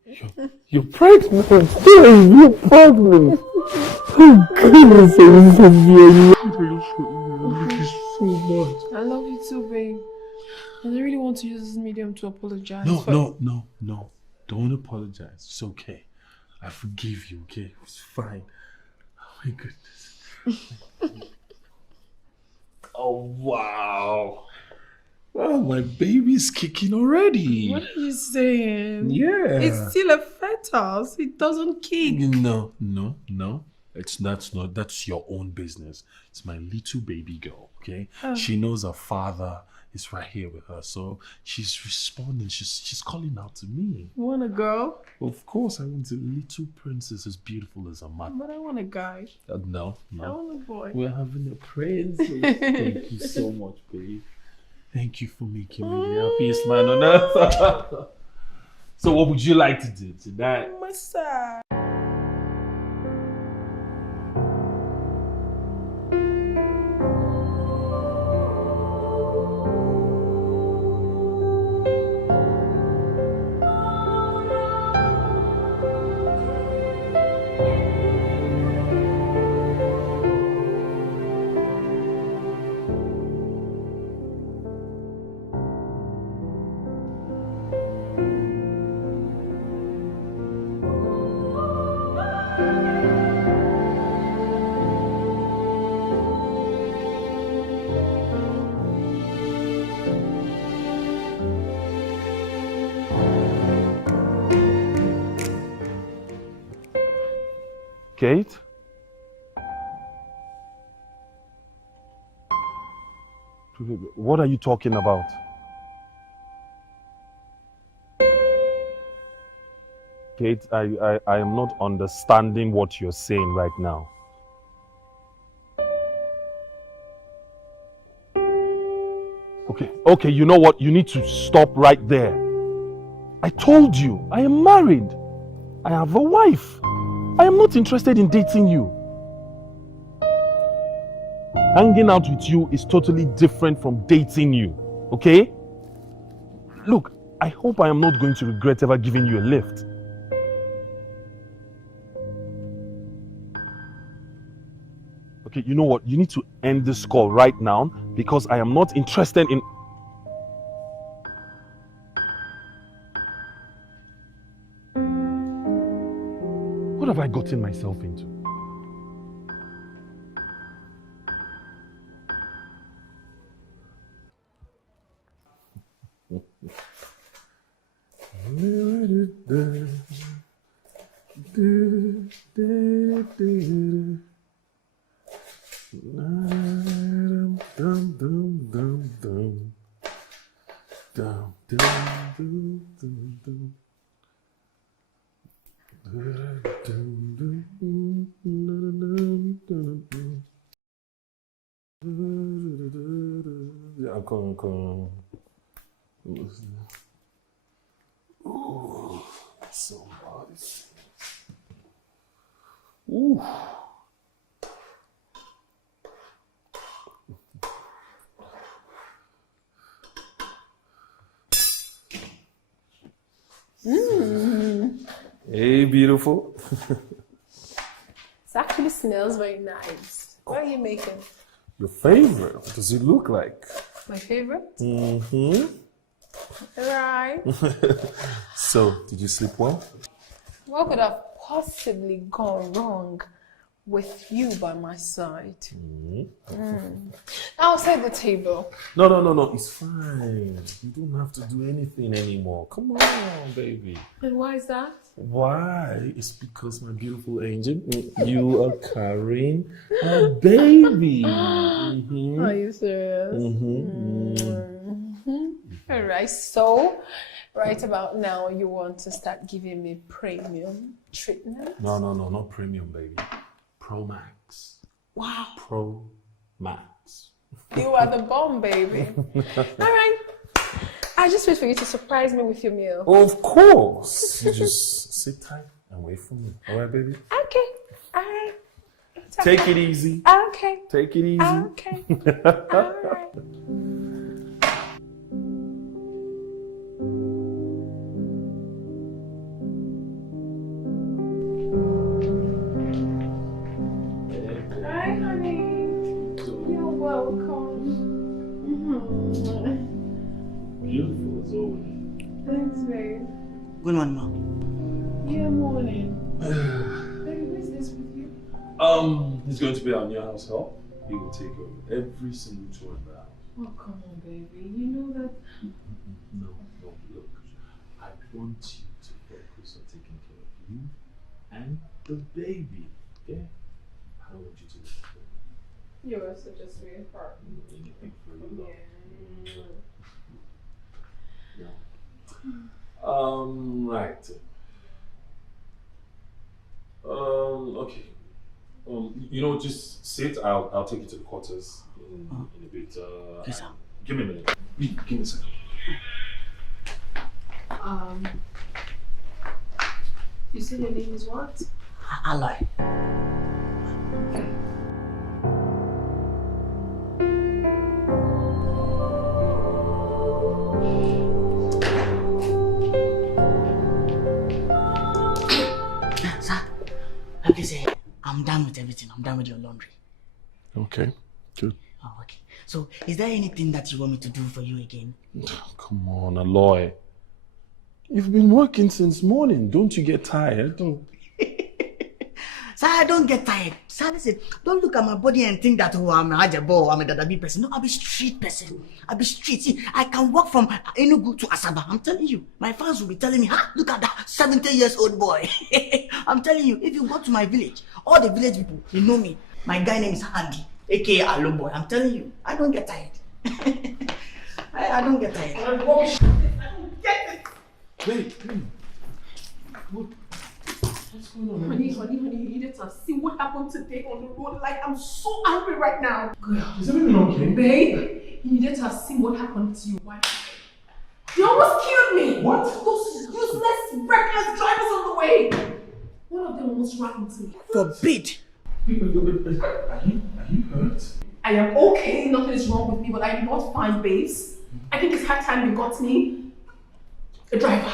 Wait. You're pregnant. You're pregnant. Oh goodness, I love you so much. I love you too, babe. And I really want to use this medium to apologize. No. Don't apologize. It's okay. I forgive you, okay? It's fine. Oh my goodness. Oh wow. Oh, my baby's kicking already. What are you saying? Yeah. It's still a fetus. It doesn't kick. No. That's your own business. It's my little baby girl, okay? She knows her father is right here with her, so she's responding. She's calling out to me. You want a girl? Of course, I want a little princess as beautiful as a mother. But I want a guy. No. I want a boy. We're having a princess. Thank you so much, babe. Thank you for making me the happiest man on earth. So what would you like to do tonight? Massage. Kate? What are you talking about? Kate, I am not understanding what you're saying right now. Okay, you know what? You need to stop right there. I told you, I am married. I have a wife. I am not interested in dating you. Hanging out with you is totally different from dating you, okay? Look, I hope I am not going to regret ever giving you a lift. Okay, you know what? You need to end this call right now because I am not interested in... What have I gotten myself into? Come. Ooh, somebody. Ooh. Hey, beautiful. It actually smells very nice. What are you making? Your favorite. What does it look like? My favorite? Mm-hmm. Right. So, did you sleep well? What could have possibly gone wrong with you by my side? Outside the table. No, it's fine. You don't have to do anything anymore. Come on, baby. And why is that? Why? It's because, my beautiful angel, you are carrying a baby. Mm-hmm. Are you serious? All right, so right about now you want to start giving me premium treatment? No, not premium, baby. Pro Max. Wow. Pro Max. You are the bomb, baby. All right. I just wait for you to surprise me with your meal. Of course. You just sit tight and wait for me. All right, baby? Okay. All right. Take it easy. Okay. Take it easy. Okay. All right. Hi, honey. You're welcome. Beautiful as always. Thanks, babe. Good morning, Mom. Yeah, morning. Baby, who's this with you? He's going to be our new house help. He will take over every single chore in the house. Oh, come on, baby. You know that. No, look. I want you to focus on taking care of you and the baby. Okay? I don't want you to listen to me. You are such a sweetheart. Anything for you, love. Yeah. No. Right. Okay. You know, just sit. I'll take you to the quarters in a bit. Yes, sir. Give me a minute. Give me a second. You said your name is what? Aloy. Sir, like I said, I'm done with everything. I'm done with your laundry. Okay, good. Oh, okay. So, is there anything that you want me to do for you again? Come on, Aloy. You've been working since morning. Don't you get tired? Sir, I don't get tired. Sir, listen, don't look at my body and think that, oh, I'm a Hajabo, I'm a Dadabi person. No, I'll be street person. I'll be street. See, I can walk from Enugu to Asaba. I'm telling you. My fans will be telling me, look at that 70-year-old boy. I'm telling you, if you go to my village, all the village people, you know me. My guy name is Handy, aka Alo Boy. I'm telling you, I don't get tired. I don't get tired. I don't get it. Wait. What's going on? Honey, you needed to see what happened today on the road. Like, I'm so angry right now. Is everything okay? Babe, You needed to have seen what happened to you. Why? They almost killed me! What? Those useless, reckless drivers on the way! One of them almost ran into me. Forbid. Are you hurt? I am okay, nothing is wrong with me, but I am not fine, babes. I think it's high time you got me a driver.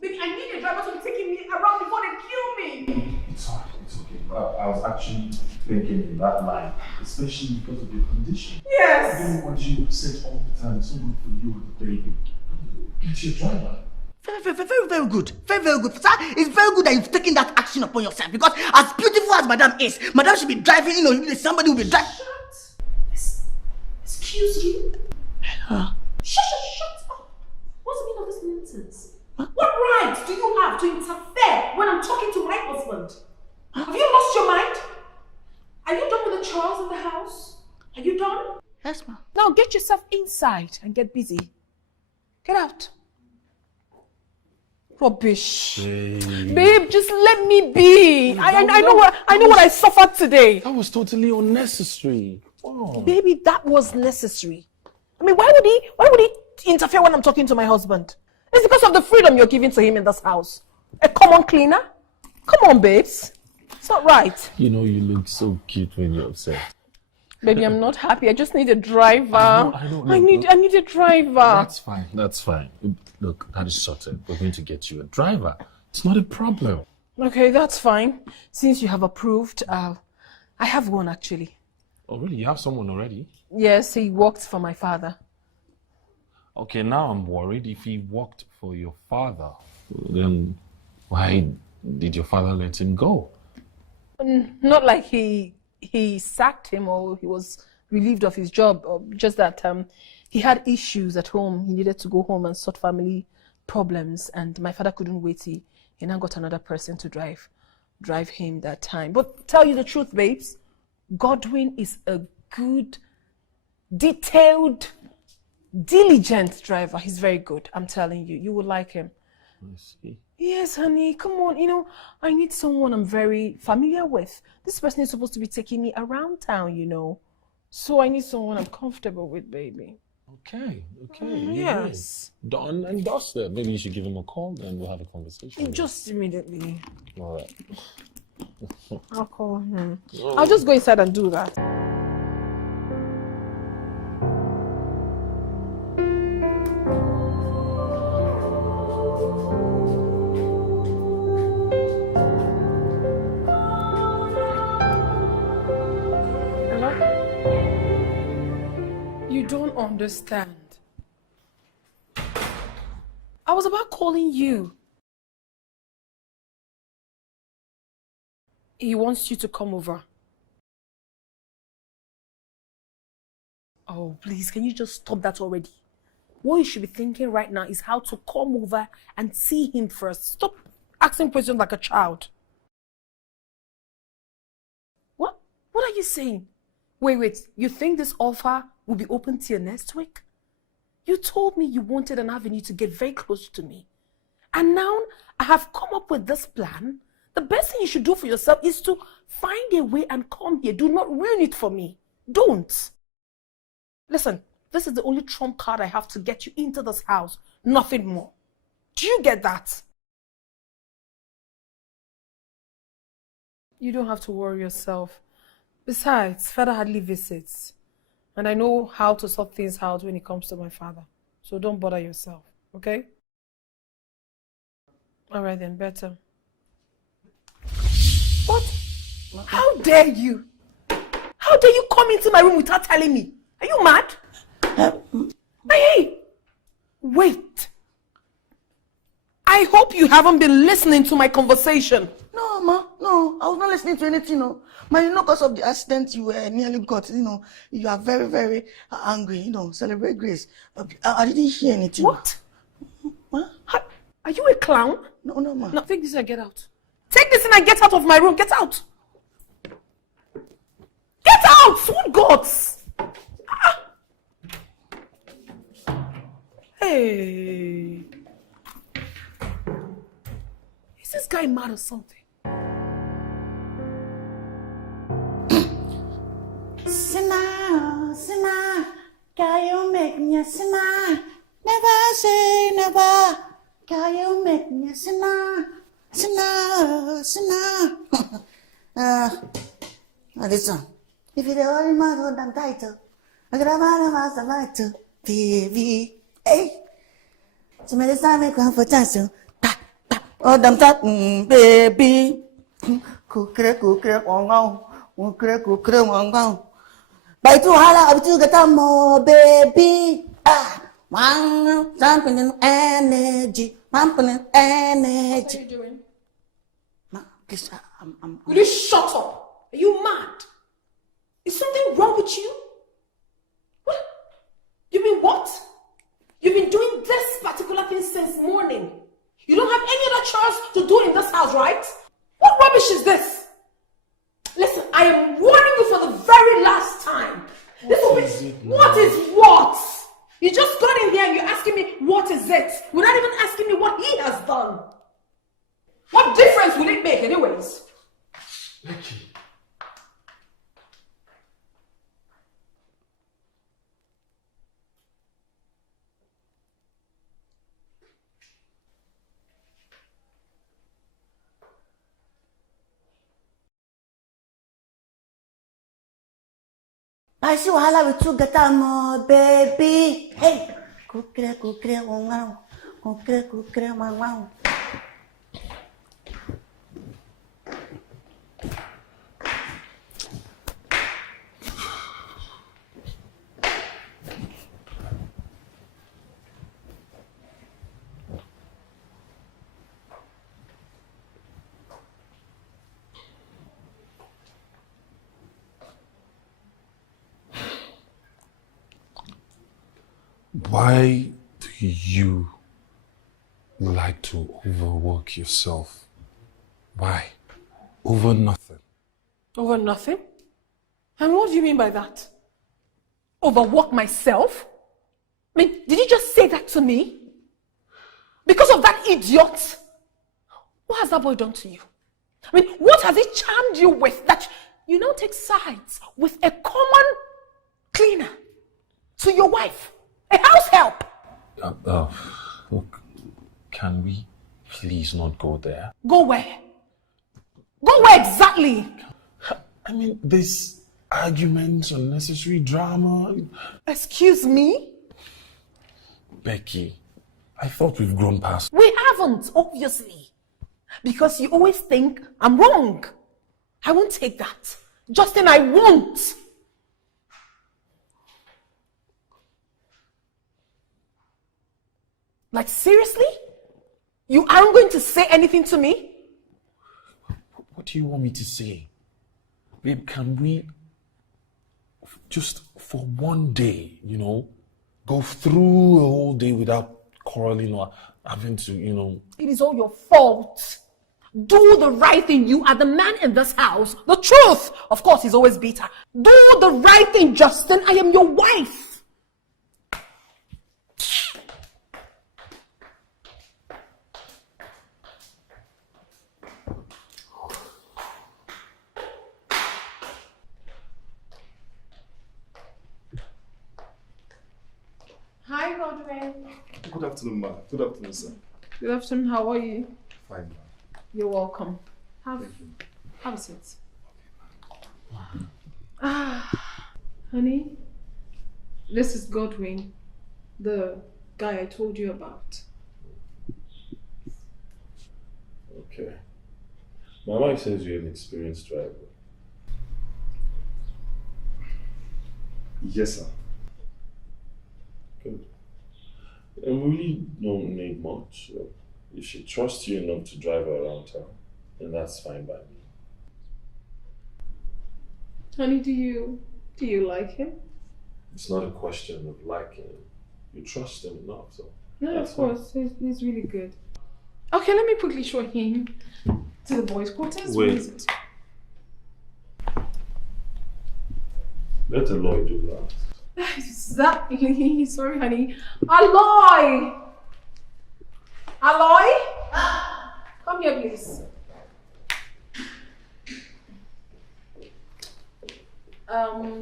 Maybe I need a driver to be taking me around before they kill me. It's alright, it's okay. I was actually thinking in that line, especially because of your condition. Yes. I don't want you upset all the time. It's not good for you and the baby. Get your driver. Very good. Very good. Sir, it's very good that you've taken that action upon yourself because as beautiful as Madam is, Madam should be driving, somebody will be driving. Shut! Excuse you? Shut up! What's the meaning of this nonsense? Huh? What right do you have to interfere when I'm talking to my husband? Huh? Have you lost your mind? Are you done with the chores in the house? Are you done? Yes, ma'am. Now get yourself inside and get busy. Get out. Rubbish. Babe, just let me be. I know what I suffered today. That was totally unnecessary. Oh. Baby, that was necessary. I mean, why would he interfere when I'm talking to my husband? It's because of the freedom you're giving to him in this house. A common cleaner? Come on, babes. It's not right. You know, you look so cute when you're upset. Baby, I'm not happy. I just need a driver. I need a driver. That's fine. Look, that is sorted. We're going to get you a driver. It's not a problem. Okay, that's fine. Since you have approved, I have one actually. Oh, really? You have someone already? Yes, he worked for my father. Okay, now I'm worried. If he worked for your father, then why did your father let him go? Not like he sacked him or he was relieved of his job, or just that he had issues at home. He needed to go home and sort family problems, and my father couldn't wait. He now got another person to drive him that time. But tell you the truth, babes, Godwin is a good, detailed, diligent driver. He's very good. I'm telling you, you will like him. I see. Yes, honey, come on. I need someone I'm very familiar with. This person is supposed to be taking me around town, So I need someone I'm comfortable with, baby. Okay. Yes. Done and dusted. Maybe you should give him a call and we'll have a conversation. Just immediately. All right. I'll call him. I'll just go inside and do that. You don't understand. I was about calling you. He wants you to come over. Oh, please, can you just stop that already? What you should be thinking right now is how to come over and see him first. Stop asking questions like a child. What? What are you saying? Wait. You think this offer will be open till next week? You told me you wanted an avenue to get very close to me. And now I have come up with this plan. The best thing you should do for yourself is to find a way and come here. Do not ruin it for me. Don't. Listen, this is the only trump card I have to get you into this house. Nothing more. Do you get that? You don't have to worry yourself. Besides, father hardly visits. And I know how to sort things out when it comes to my father. So don't bother yourself, okay? All right then, better. What? How dare you? How dare you come into my room without telling me? Are you mad? Hey! Wait. I hope you haven't been listening to my conversation. No, ma. No, I was not listening to anything. No. Ma, because of the accident you nearly got, you are very, very angry. Celebrate grace. I didn't hear anything. What? Ma? Are you a clown? No, ma. No, take this and get out. Take this and get out of my room. Get out. Get out! Sweet gods! Hey. Is this guy mad or something? Sina, can you Never can you make me sinner. This song. If you don't mind what title, I got a man of us about to baby. Hey, so many times I come for chance. Oh, damn that, baby. Kukre, wang. By 2 hours, I'm to get more, baby. One, something in energy. What are you doing? Please, Will you shut up? Are you mad? Is something wrong with you? What? You mean what? You've been doing this particular thing since morning. You don't have any other chores to do in this house, right? What rubbish is this? Listen, I am warning you for the very last time. What is what? You just got in here and you're asking me what is it without even asking me what he has done. What difference will it make anyways? Becky. I see wahala with two get more, baby. Hey, kukre, wang. Kukre, wang. Why do you like to overwork yourself? Why? Over nothing. Over nothing? And what do you mean by that? Overwork myself? I mean, did you just say that to me? Because of that idiot? What has that boy done to you? I mean, what has he charmed you with that you now take sides with a common cleaner to your wife? A house help! Look, can we please not go there? Go where? Go where exactly? I mean, this arguments, unnecessary drama. Excuse me? Becky, I thought we've grown past. We haven't, obviously. Because you always think I'm wrong. I won't take that. Justin, I won't. Like, seriously? You aren't going to say anything to me? What do you want me to say? Babe, can we just for one day, go through a whole day without quarreling or having to, It is all your fault. Do the right thing. You are the man in this house. The truth, of course, is always bitter. Do the right thing, Justin. I am your wife. Hi, Godwin. Good afternoon, ma. Good afternoon, sir. Good afternoon. How are you? Fine, ma. You're welcome. Have a seat. Honey, this is Godwin, the guy I told you about. Okay. My wife says you're an experienced driver. Yes, sir. Good. And we really don't need much. So if she trusts you enough to drive her around town, then that's fine by me. Honey, do you like him? It's not a question of liking him. You trust him enough, so. No, that's of course. He's really good. Okay, let me quickly show him to the boys' quarters. Where is it? Let Aloy do that. Exactly. Sorry, honey. Aloy! Aloy? Come here, please.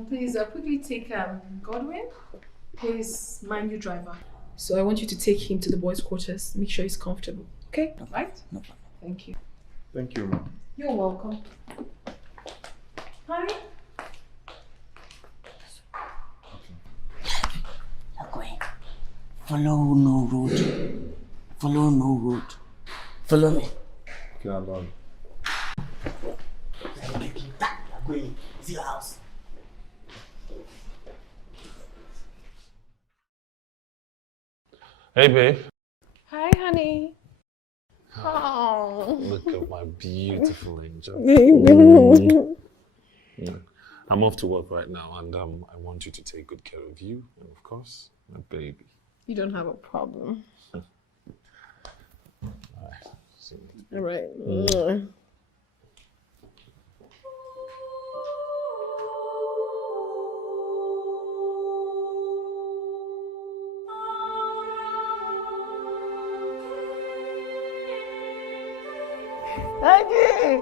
Please quickly take Godwin. He's my new driver. So I want you to take him to the boys' quarters. Make sure he's comfortable. Okay? No, Right? no problem. Thank you. Thank you, ma. You're welcome. Honey? You're going. Follow no road. Follow no road. Follow me. Okay, I'm done. You're going. See your house. Hey, babe. Hi, honey. Oh. Look at my beautiful angel. Mm. I'm off to work right now, and I want you to take good care of you, and of course, my baby. You don't have a problem. All right. See you. All right. Daddy!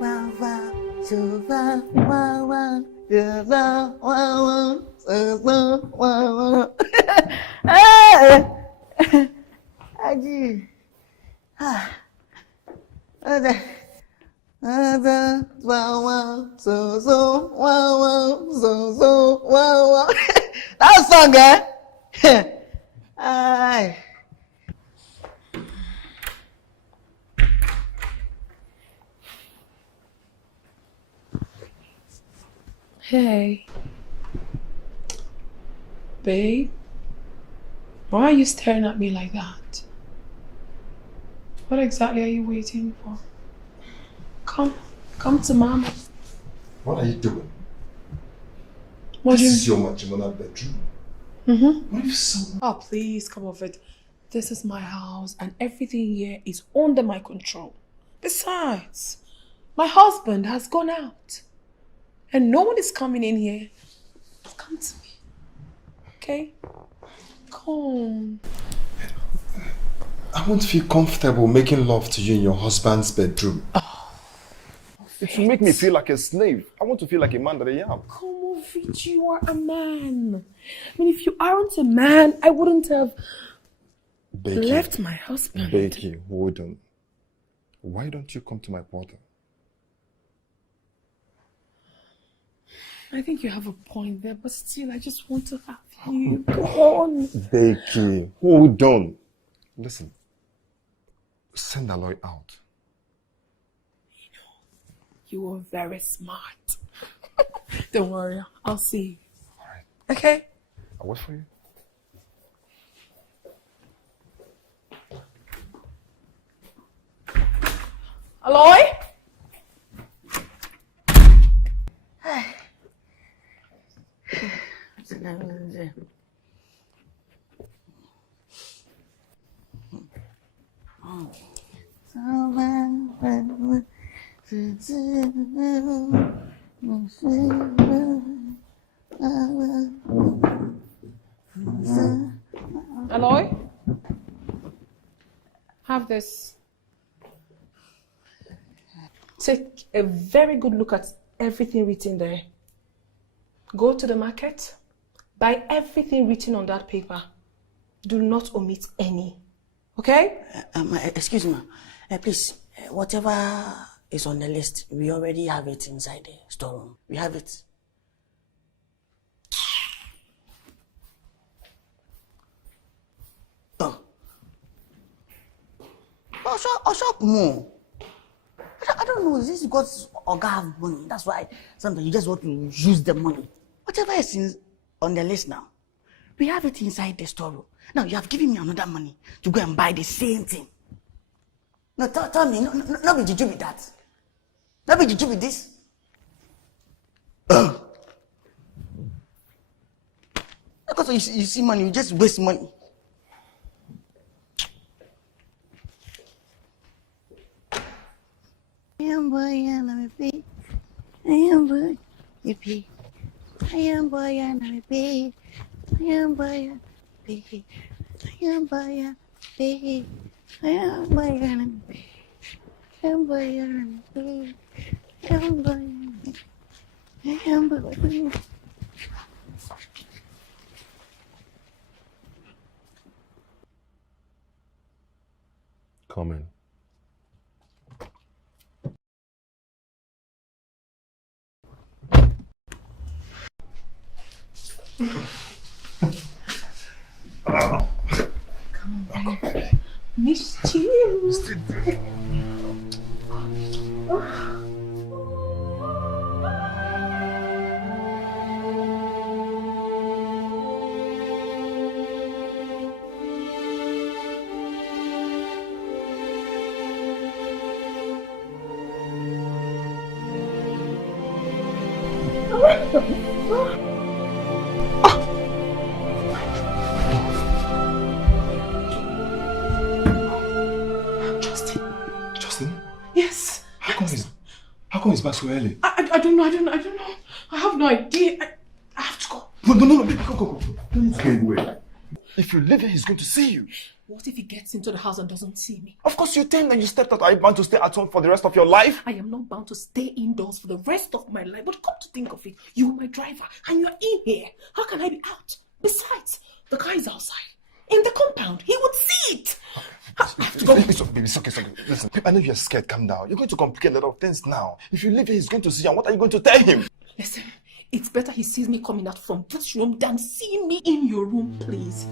Wow, wow, so wow, wow, wow, yeah, wow, wow, wow, so wow, wow, wow. Hey! Daddy! Ah. Wow, wow, so, wow, wow, so, wow, wow. That song, eh? Ay. Hey. Babe? Why are you staring at me like that? What exactly are you waiting for? Come to Mama. What are you doing? What do This you... is your matrimonial bedroom. Mm-hmm. What if someone... Oh, please, come off it. This is my house and everything here is under my control. Besides, my husband has gone out. And no one is coming in here. Come to me. Okay? Come. I won't feel comfortable making love to you in your husband's bedroom. It will make me feel like a slave. I want to feel like a man that I am. Come of it, you are a man. I mean, if you aren't a man, I wouldn't have left my husband. Becky, hold on. Why don't you come to my quarter? I think you have a point there, but still, I just want to have you. Go on. Becky, hold on. Listen, send Aloy out. You are very smart. Don't worry, I'll see you. All right. Okay? I'll wait for you. Aloy? Aloy? Have this. Take a very good look at everything written there. Go to the market, buy everything written on that paper. Do not omit any. Okay? Excuse me, please, whatever is on the list, we already have it inside the storeroom. We have it. I don't know, is this because Oga have money? That's why sometimes you just want to use the money. Whatever is on the list now, we have it inside the storeroom. Now you have given me another money to go and buy the same thing. No, tell me, no be juju with that. No be juju with this. Because you see money, you just waste money. I am boy and I'm a pig. I am boy, you pig. I am boy and I'm a pig. I am boy and pig. I am boy and pig. I am boy and pig. I am boy and pig. I am boy and pig. I am boy. Come in. Missed you. Justin? Yes. How come he's back so early? I don't know. I have no idea. I have to go. No, baby, go. Don't go away. If you leave here, he's going to see you. What if he gets into the house and doesn't see me? Of course, you tell him that you stepped out. Are you bound to stay at home for the rest of your life? I am not bound to stay indoors for the rest of my life. But come to think of it, you are my driver and you're in here. How can I be out? Besides, the car is outside. In the compound. He would see it. I have to go. It's okay, baby. It's okay. Listen, I know you're scared. Calm down. You're going to complicate a lot of things now. If you leave here, he's going to see you. And what are you going to tell him? Listen, it's better he sees me coming out from this room than seeing me in your room, please.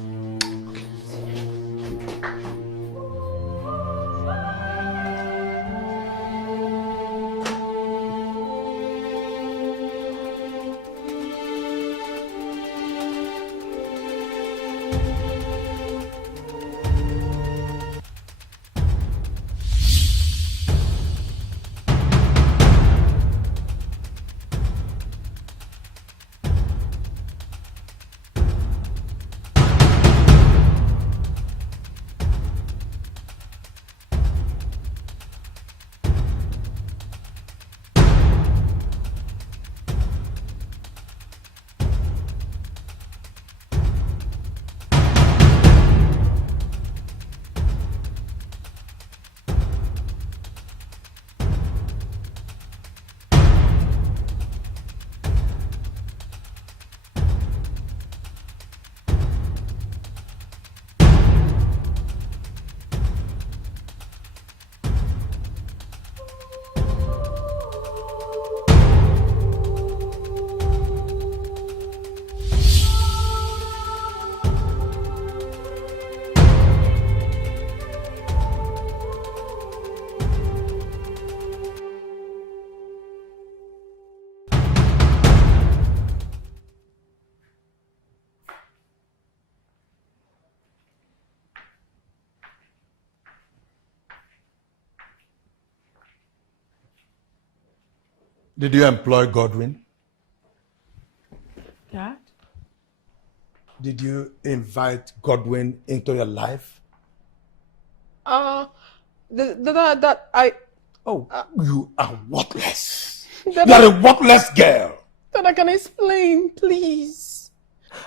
Did you employ Godwin? Dad? Did you invite Godwin into your life? You are worthless. You are a worthless girl. Dad, I can explain, please.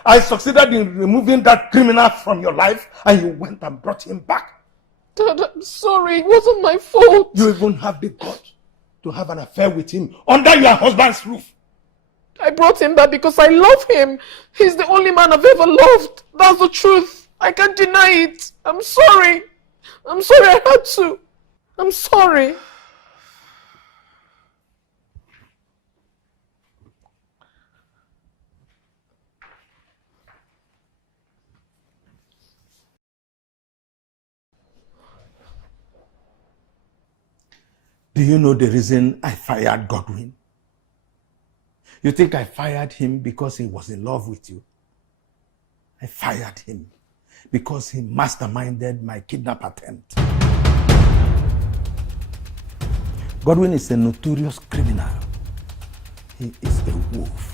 I succeeded in removing that criminal from your life and you went and brought him back. Dad, I'm sorry. It wasn't my fault. You even have the guts to have an affair with him under your husband's roof. I brought him back because I love him. He's the only man I've ever loved. That's the truth. I can't deny it. I'm sorry. I'm sorry I had to. I'm sorry. Do you know the reason I fired Godwin? You think I fired him because he was in love with you? I fired him because he masterminded my kidnap attempt. Godwin is a notorious criminal. He is a wolf.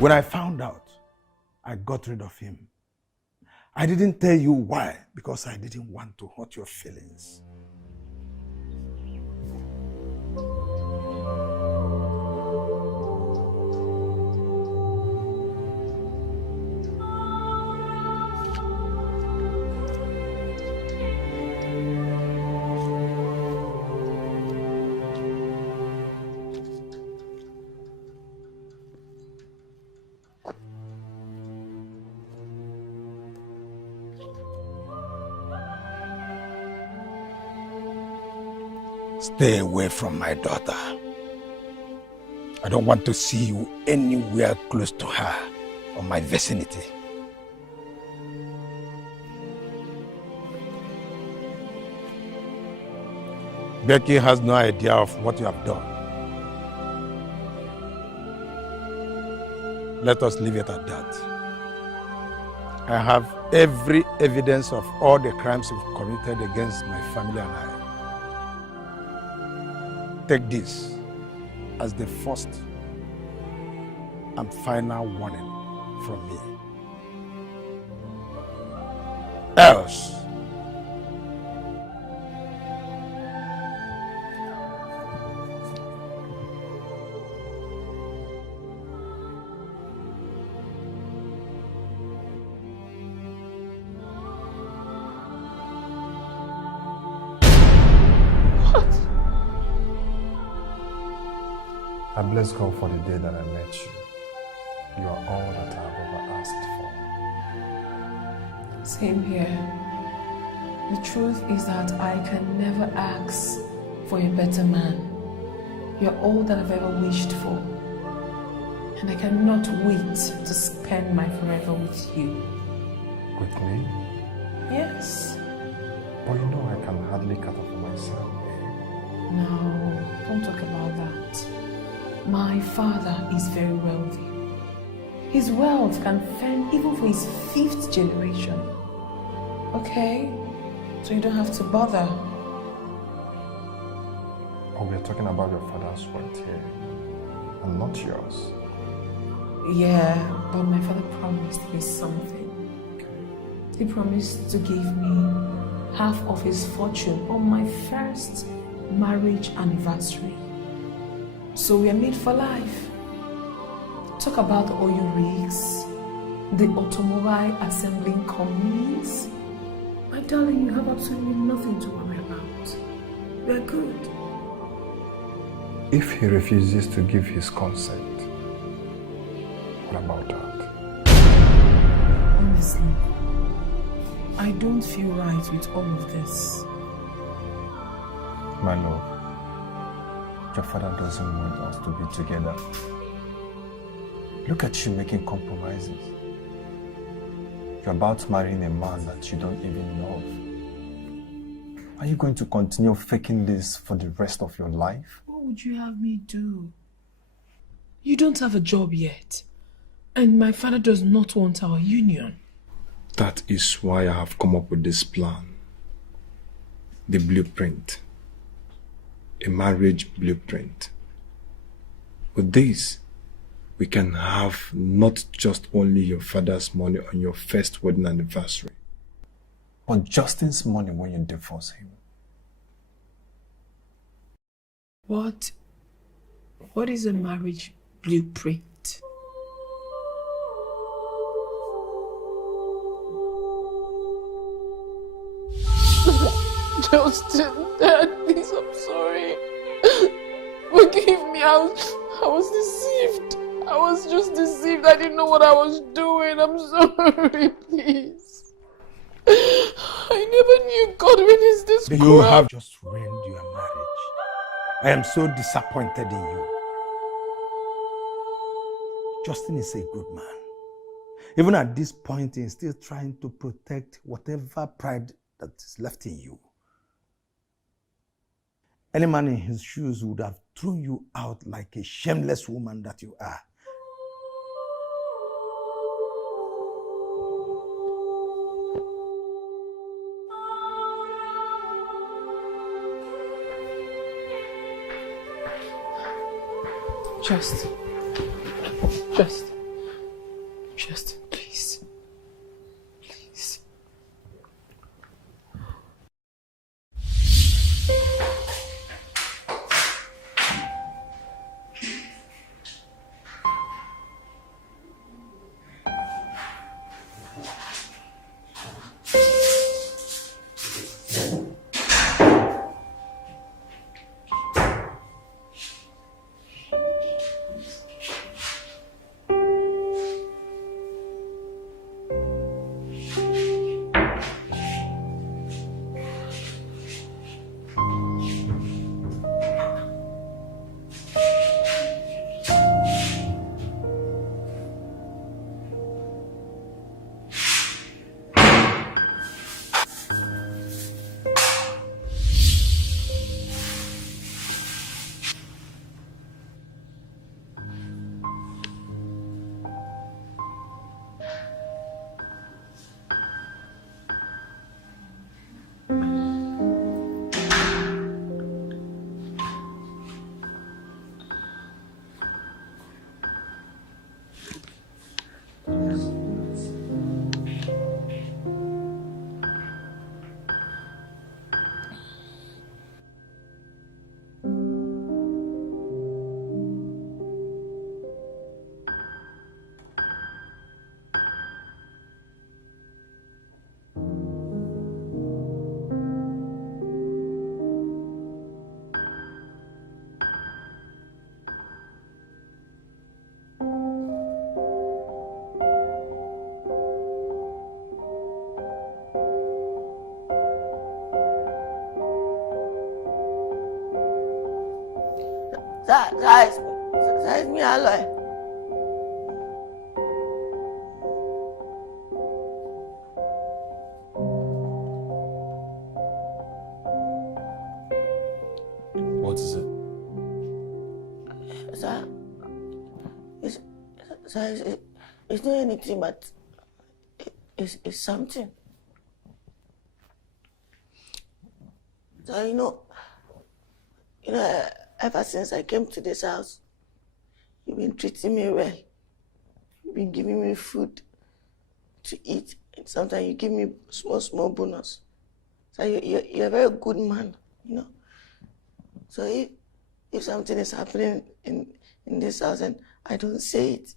When I found out, I got rid of him. I didn't tell you why, because I didn't want to hurt your feelings. Stay away from my daughter. I don't want to see you anywhere close to her or my vicinity. Becky has no idea of what you have done. Let us leave it at that. I have every evidence of all the crimes you've committed against my family and I. Take this as the first and final warning from me. Else, I bless God for the day that I met you. You are all that I've ever asked for. Same here. The truth is that I can never ask for a better man. You're all that I've ever wished for. And I cannot wait to spend my forever with you. With me? Yes. But you know I can hardly cater for myself, babe. No, don't talk about that. My father is very wealthy. His wealth can fend even for his 5th generation. Okay? So you don't have to bother. Oh, we're talking about your father's wealth here, and not yours. Yeah, but my father promised me something. He promised to give me half of his fortune on my first marriage anniversary. So we are made for life. Talk about the oil rigs, the automobile assembling companies. My darling, you have absolutely nothing to worry about. We are good. If he refuses to give his consent, what about that? Honestly, I don't feel right with all of this. My love, your father doesn't want us to be together. Look at you making compromises. You're about marrying a man that you don't even love. Are you going to continue faking this for the rest of your life? What would you have me do? You don't have a job yet. And my father does not want our union. That is why I have come up with this plan. The blueprint. A marriage blueprint. With this, we can have not just only your father's money on your first wedding anniversary, but Justin's money when you divorce him. What is a marriage blueprint? Justin, Dad, please, I'm sorry. Forgive me, I was deceived. I was just deceived. I didn't know what I was doing. I'm sorry, please. I never knew God when is this you cruel. have just ruined your marriage. I am so disappointed in you. Justin is a good man. Even at this point, he's still trying to protect whatever pride that is left in you. Any man in his shoes would have thrown you out like a shameless woman that you are. Just, please. Please. Size me alloy. What is it? Sir, it's not anything, but it's something. So ever since I came to this house, you've been treating me well. You've been giving me food to eat, and sometimes you give me small bonus. So you're a very good man, So if something is happening in this house and I don't say it,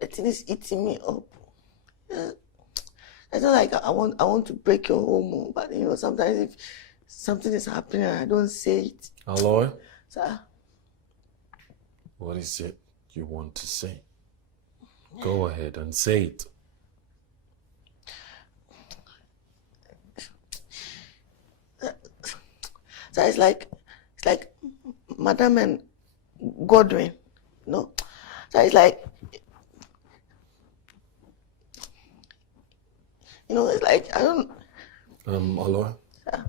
the thing is eating me up. It's not like I want to break your home, but sometimes if something is happening and I don't say it. Aloy? Sir? What is it you want to say? Go ahead and say it. So it's like Madam and Godwin, So it's like, it's like, I don't... Aloy? Sir?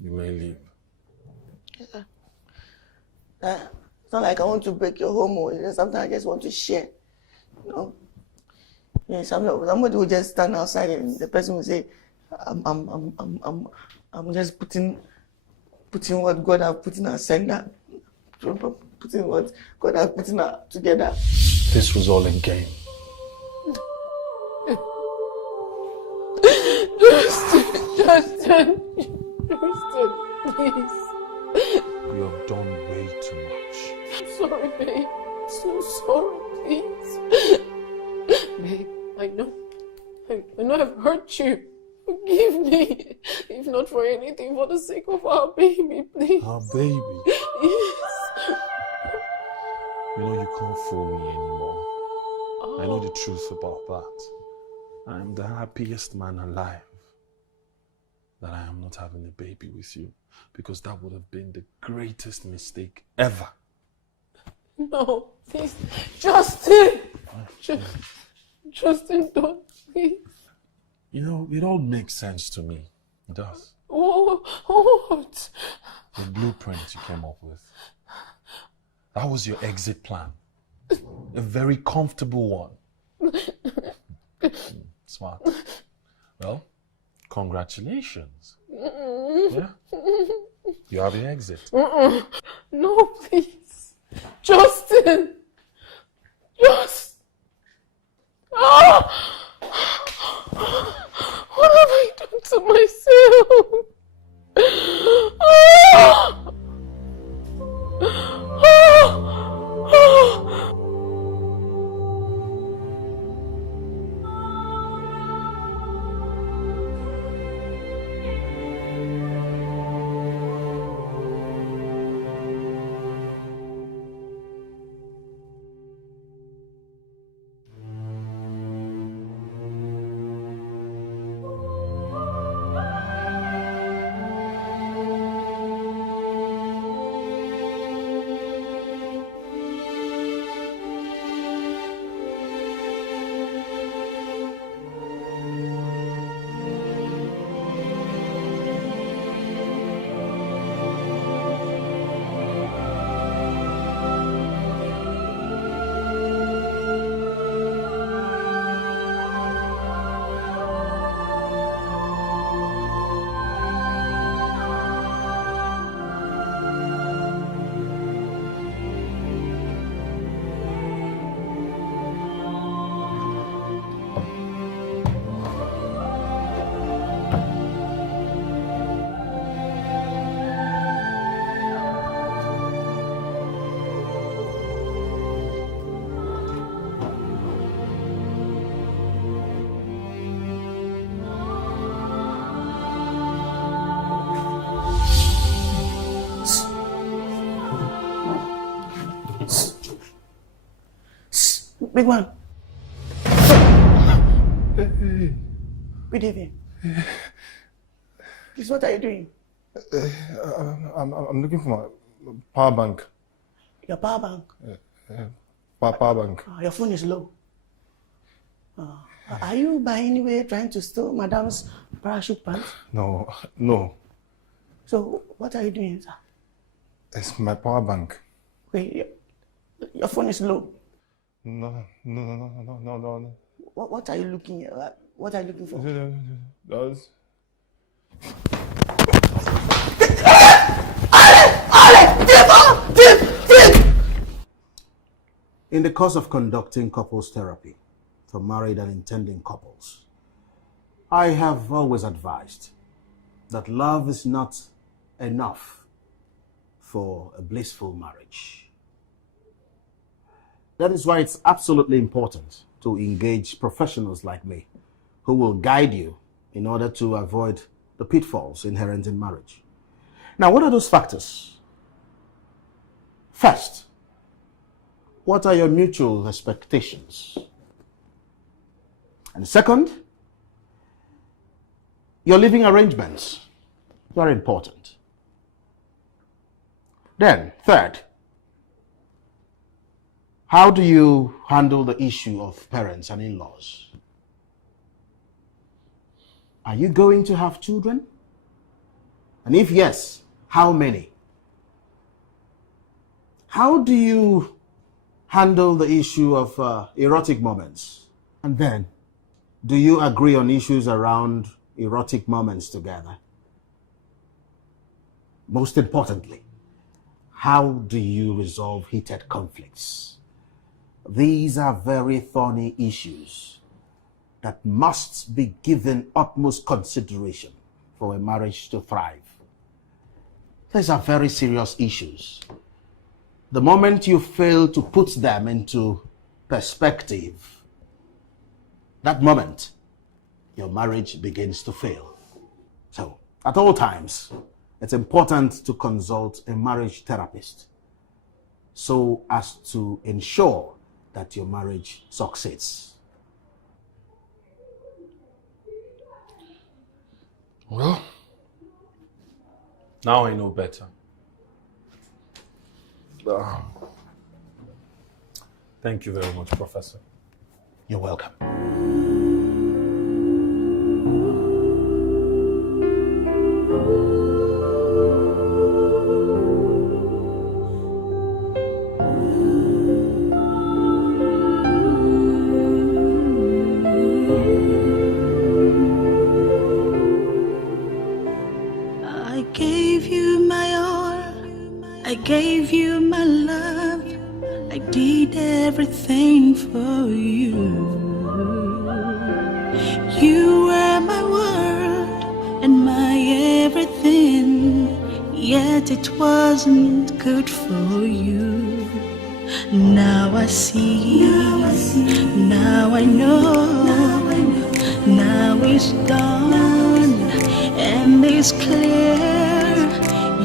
You may leave. Yeah. It's not like I want to break your home, or sometimes I just want to share, somebody will just stand outside and the person will say, I'm just putting what God have put in our sender, putting what God have put in our together. This was all in game. Justin, please. You have done way too much. I'm sorry, babe. So sorry, please. Babe, I know I've hurt you. Forgive me. If not for anything, for the sake of our baby, please. Our baby? Yes. You can't fool me anymore. I know the truth about that. I'm the happiest man alive that I am not having a baby with you, because that would have been the greatest mistake ever. No, please. Justin! Justin, don't, please. It all makes sense to me. It does. What? The blueprint you came up with. That was your exit plan. A very comfortable one. Smart. Well, congratulations. Yeah? You have your exit. No, please. Justin! What have I done to myself? Big man. Good evening. Please, what are you doing? I'm looking for my power bank. Your power bank? Power bank. Your phone is low. Are you by any way trying to steal Madam's parachute pants? No. So what are you doing, sir? It's my power bank. Wait, your phone is low. No. What are you looking at? What are you looking for? That's... In the course of conducting couples therapy for married and intending couples, I have always advised that love is not enough for a blissful marriage. That is why it's absolutely important to engage professionals like me who will guide you in order to avoid the pitfalls inherent in marriage. Now, what are those factors? First, what are your mutual expectations? And second, your living arrangements. Very important. Then, third, how do you handle the issue of parents and in-laws? Are you going to have children? And if yes, how many? How do you handle the issue of erotic moments? And then, do you agree on issues around erotic moments together? Most importantly, how do you resolve heated conflicts? These are very thorny issues that must be given utmost consideration for a marriage to thrive. These are very serious issues. The moment you fail to put them into perspective, that moment, your marriage begins to fail. So, at all times, it's important to consult a marriage therapist so as to ensure that your marriage succeeds. Well, now I know better. Thank you very much, Professor. You're welcome. I gave you my all, I gave you my love, I did everything for you. You were my world and my everything, yet it wasn't good for you. Now I see, now I know, now it's done, and it's clear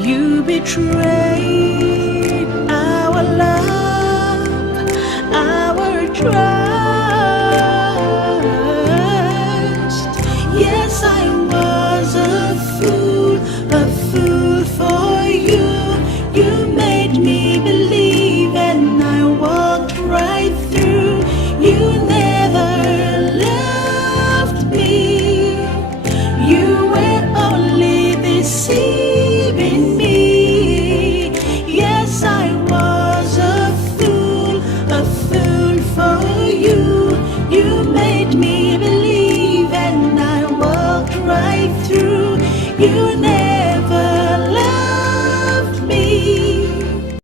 you betrayed our love, our trust.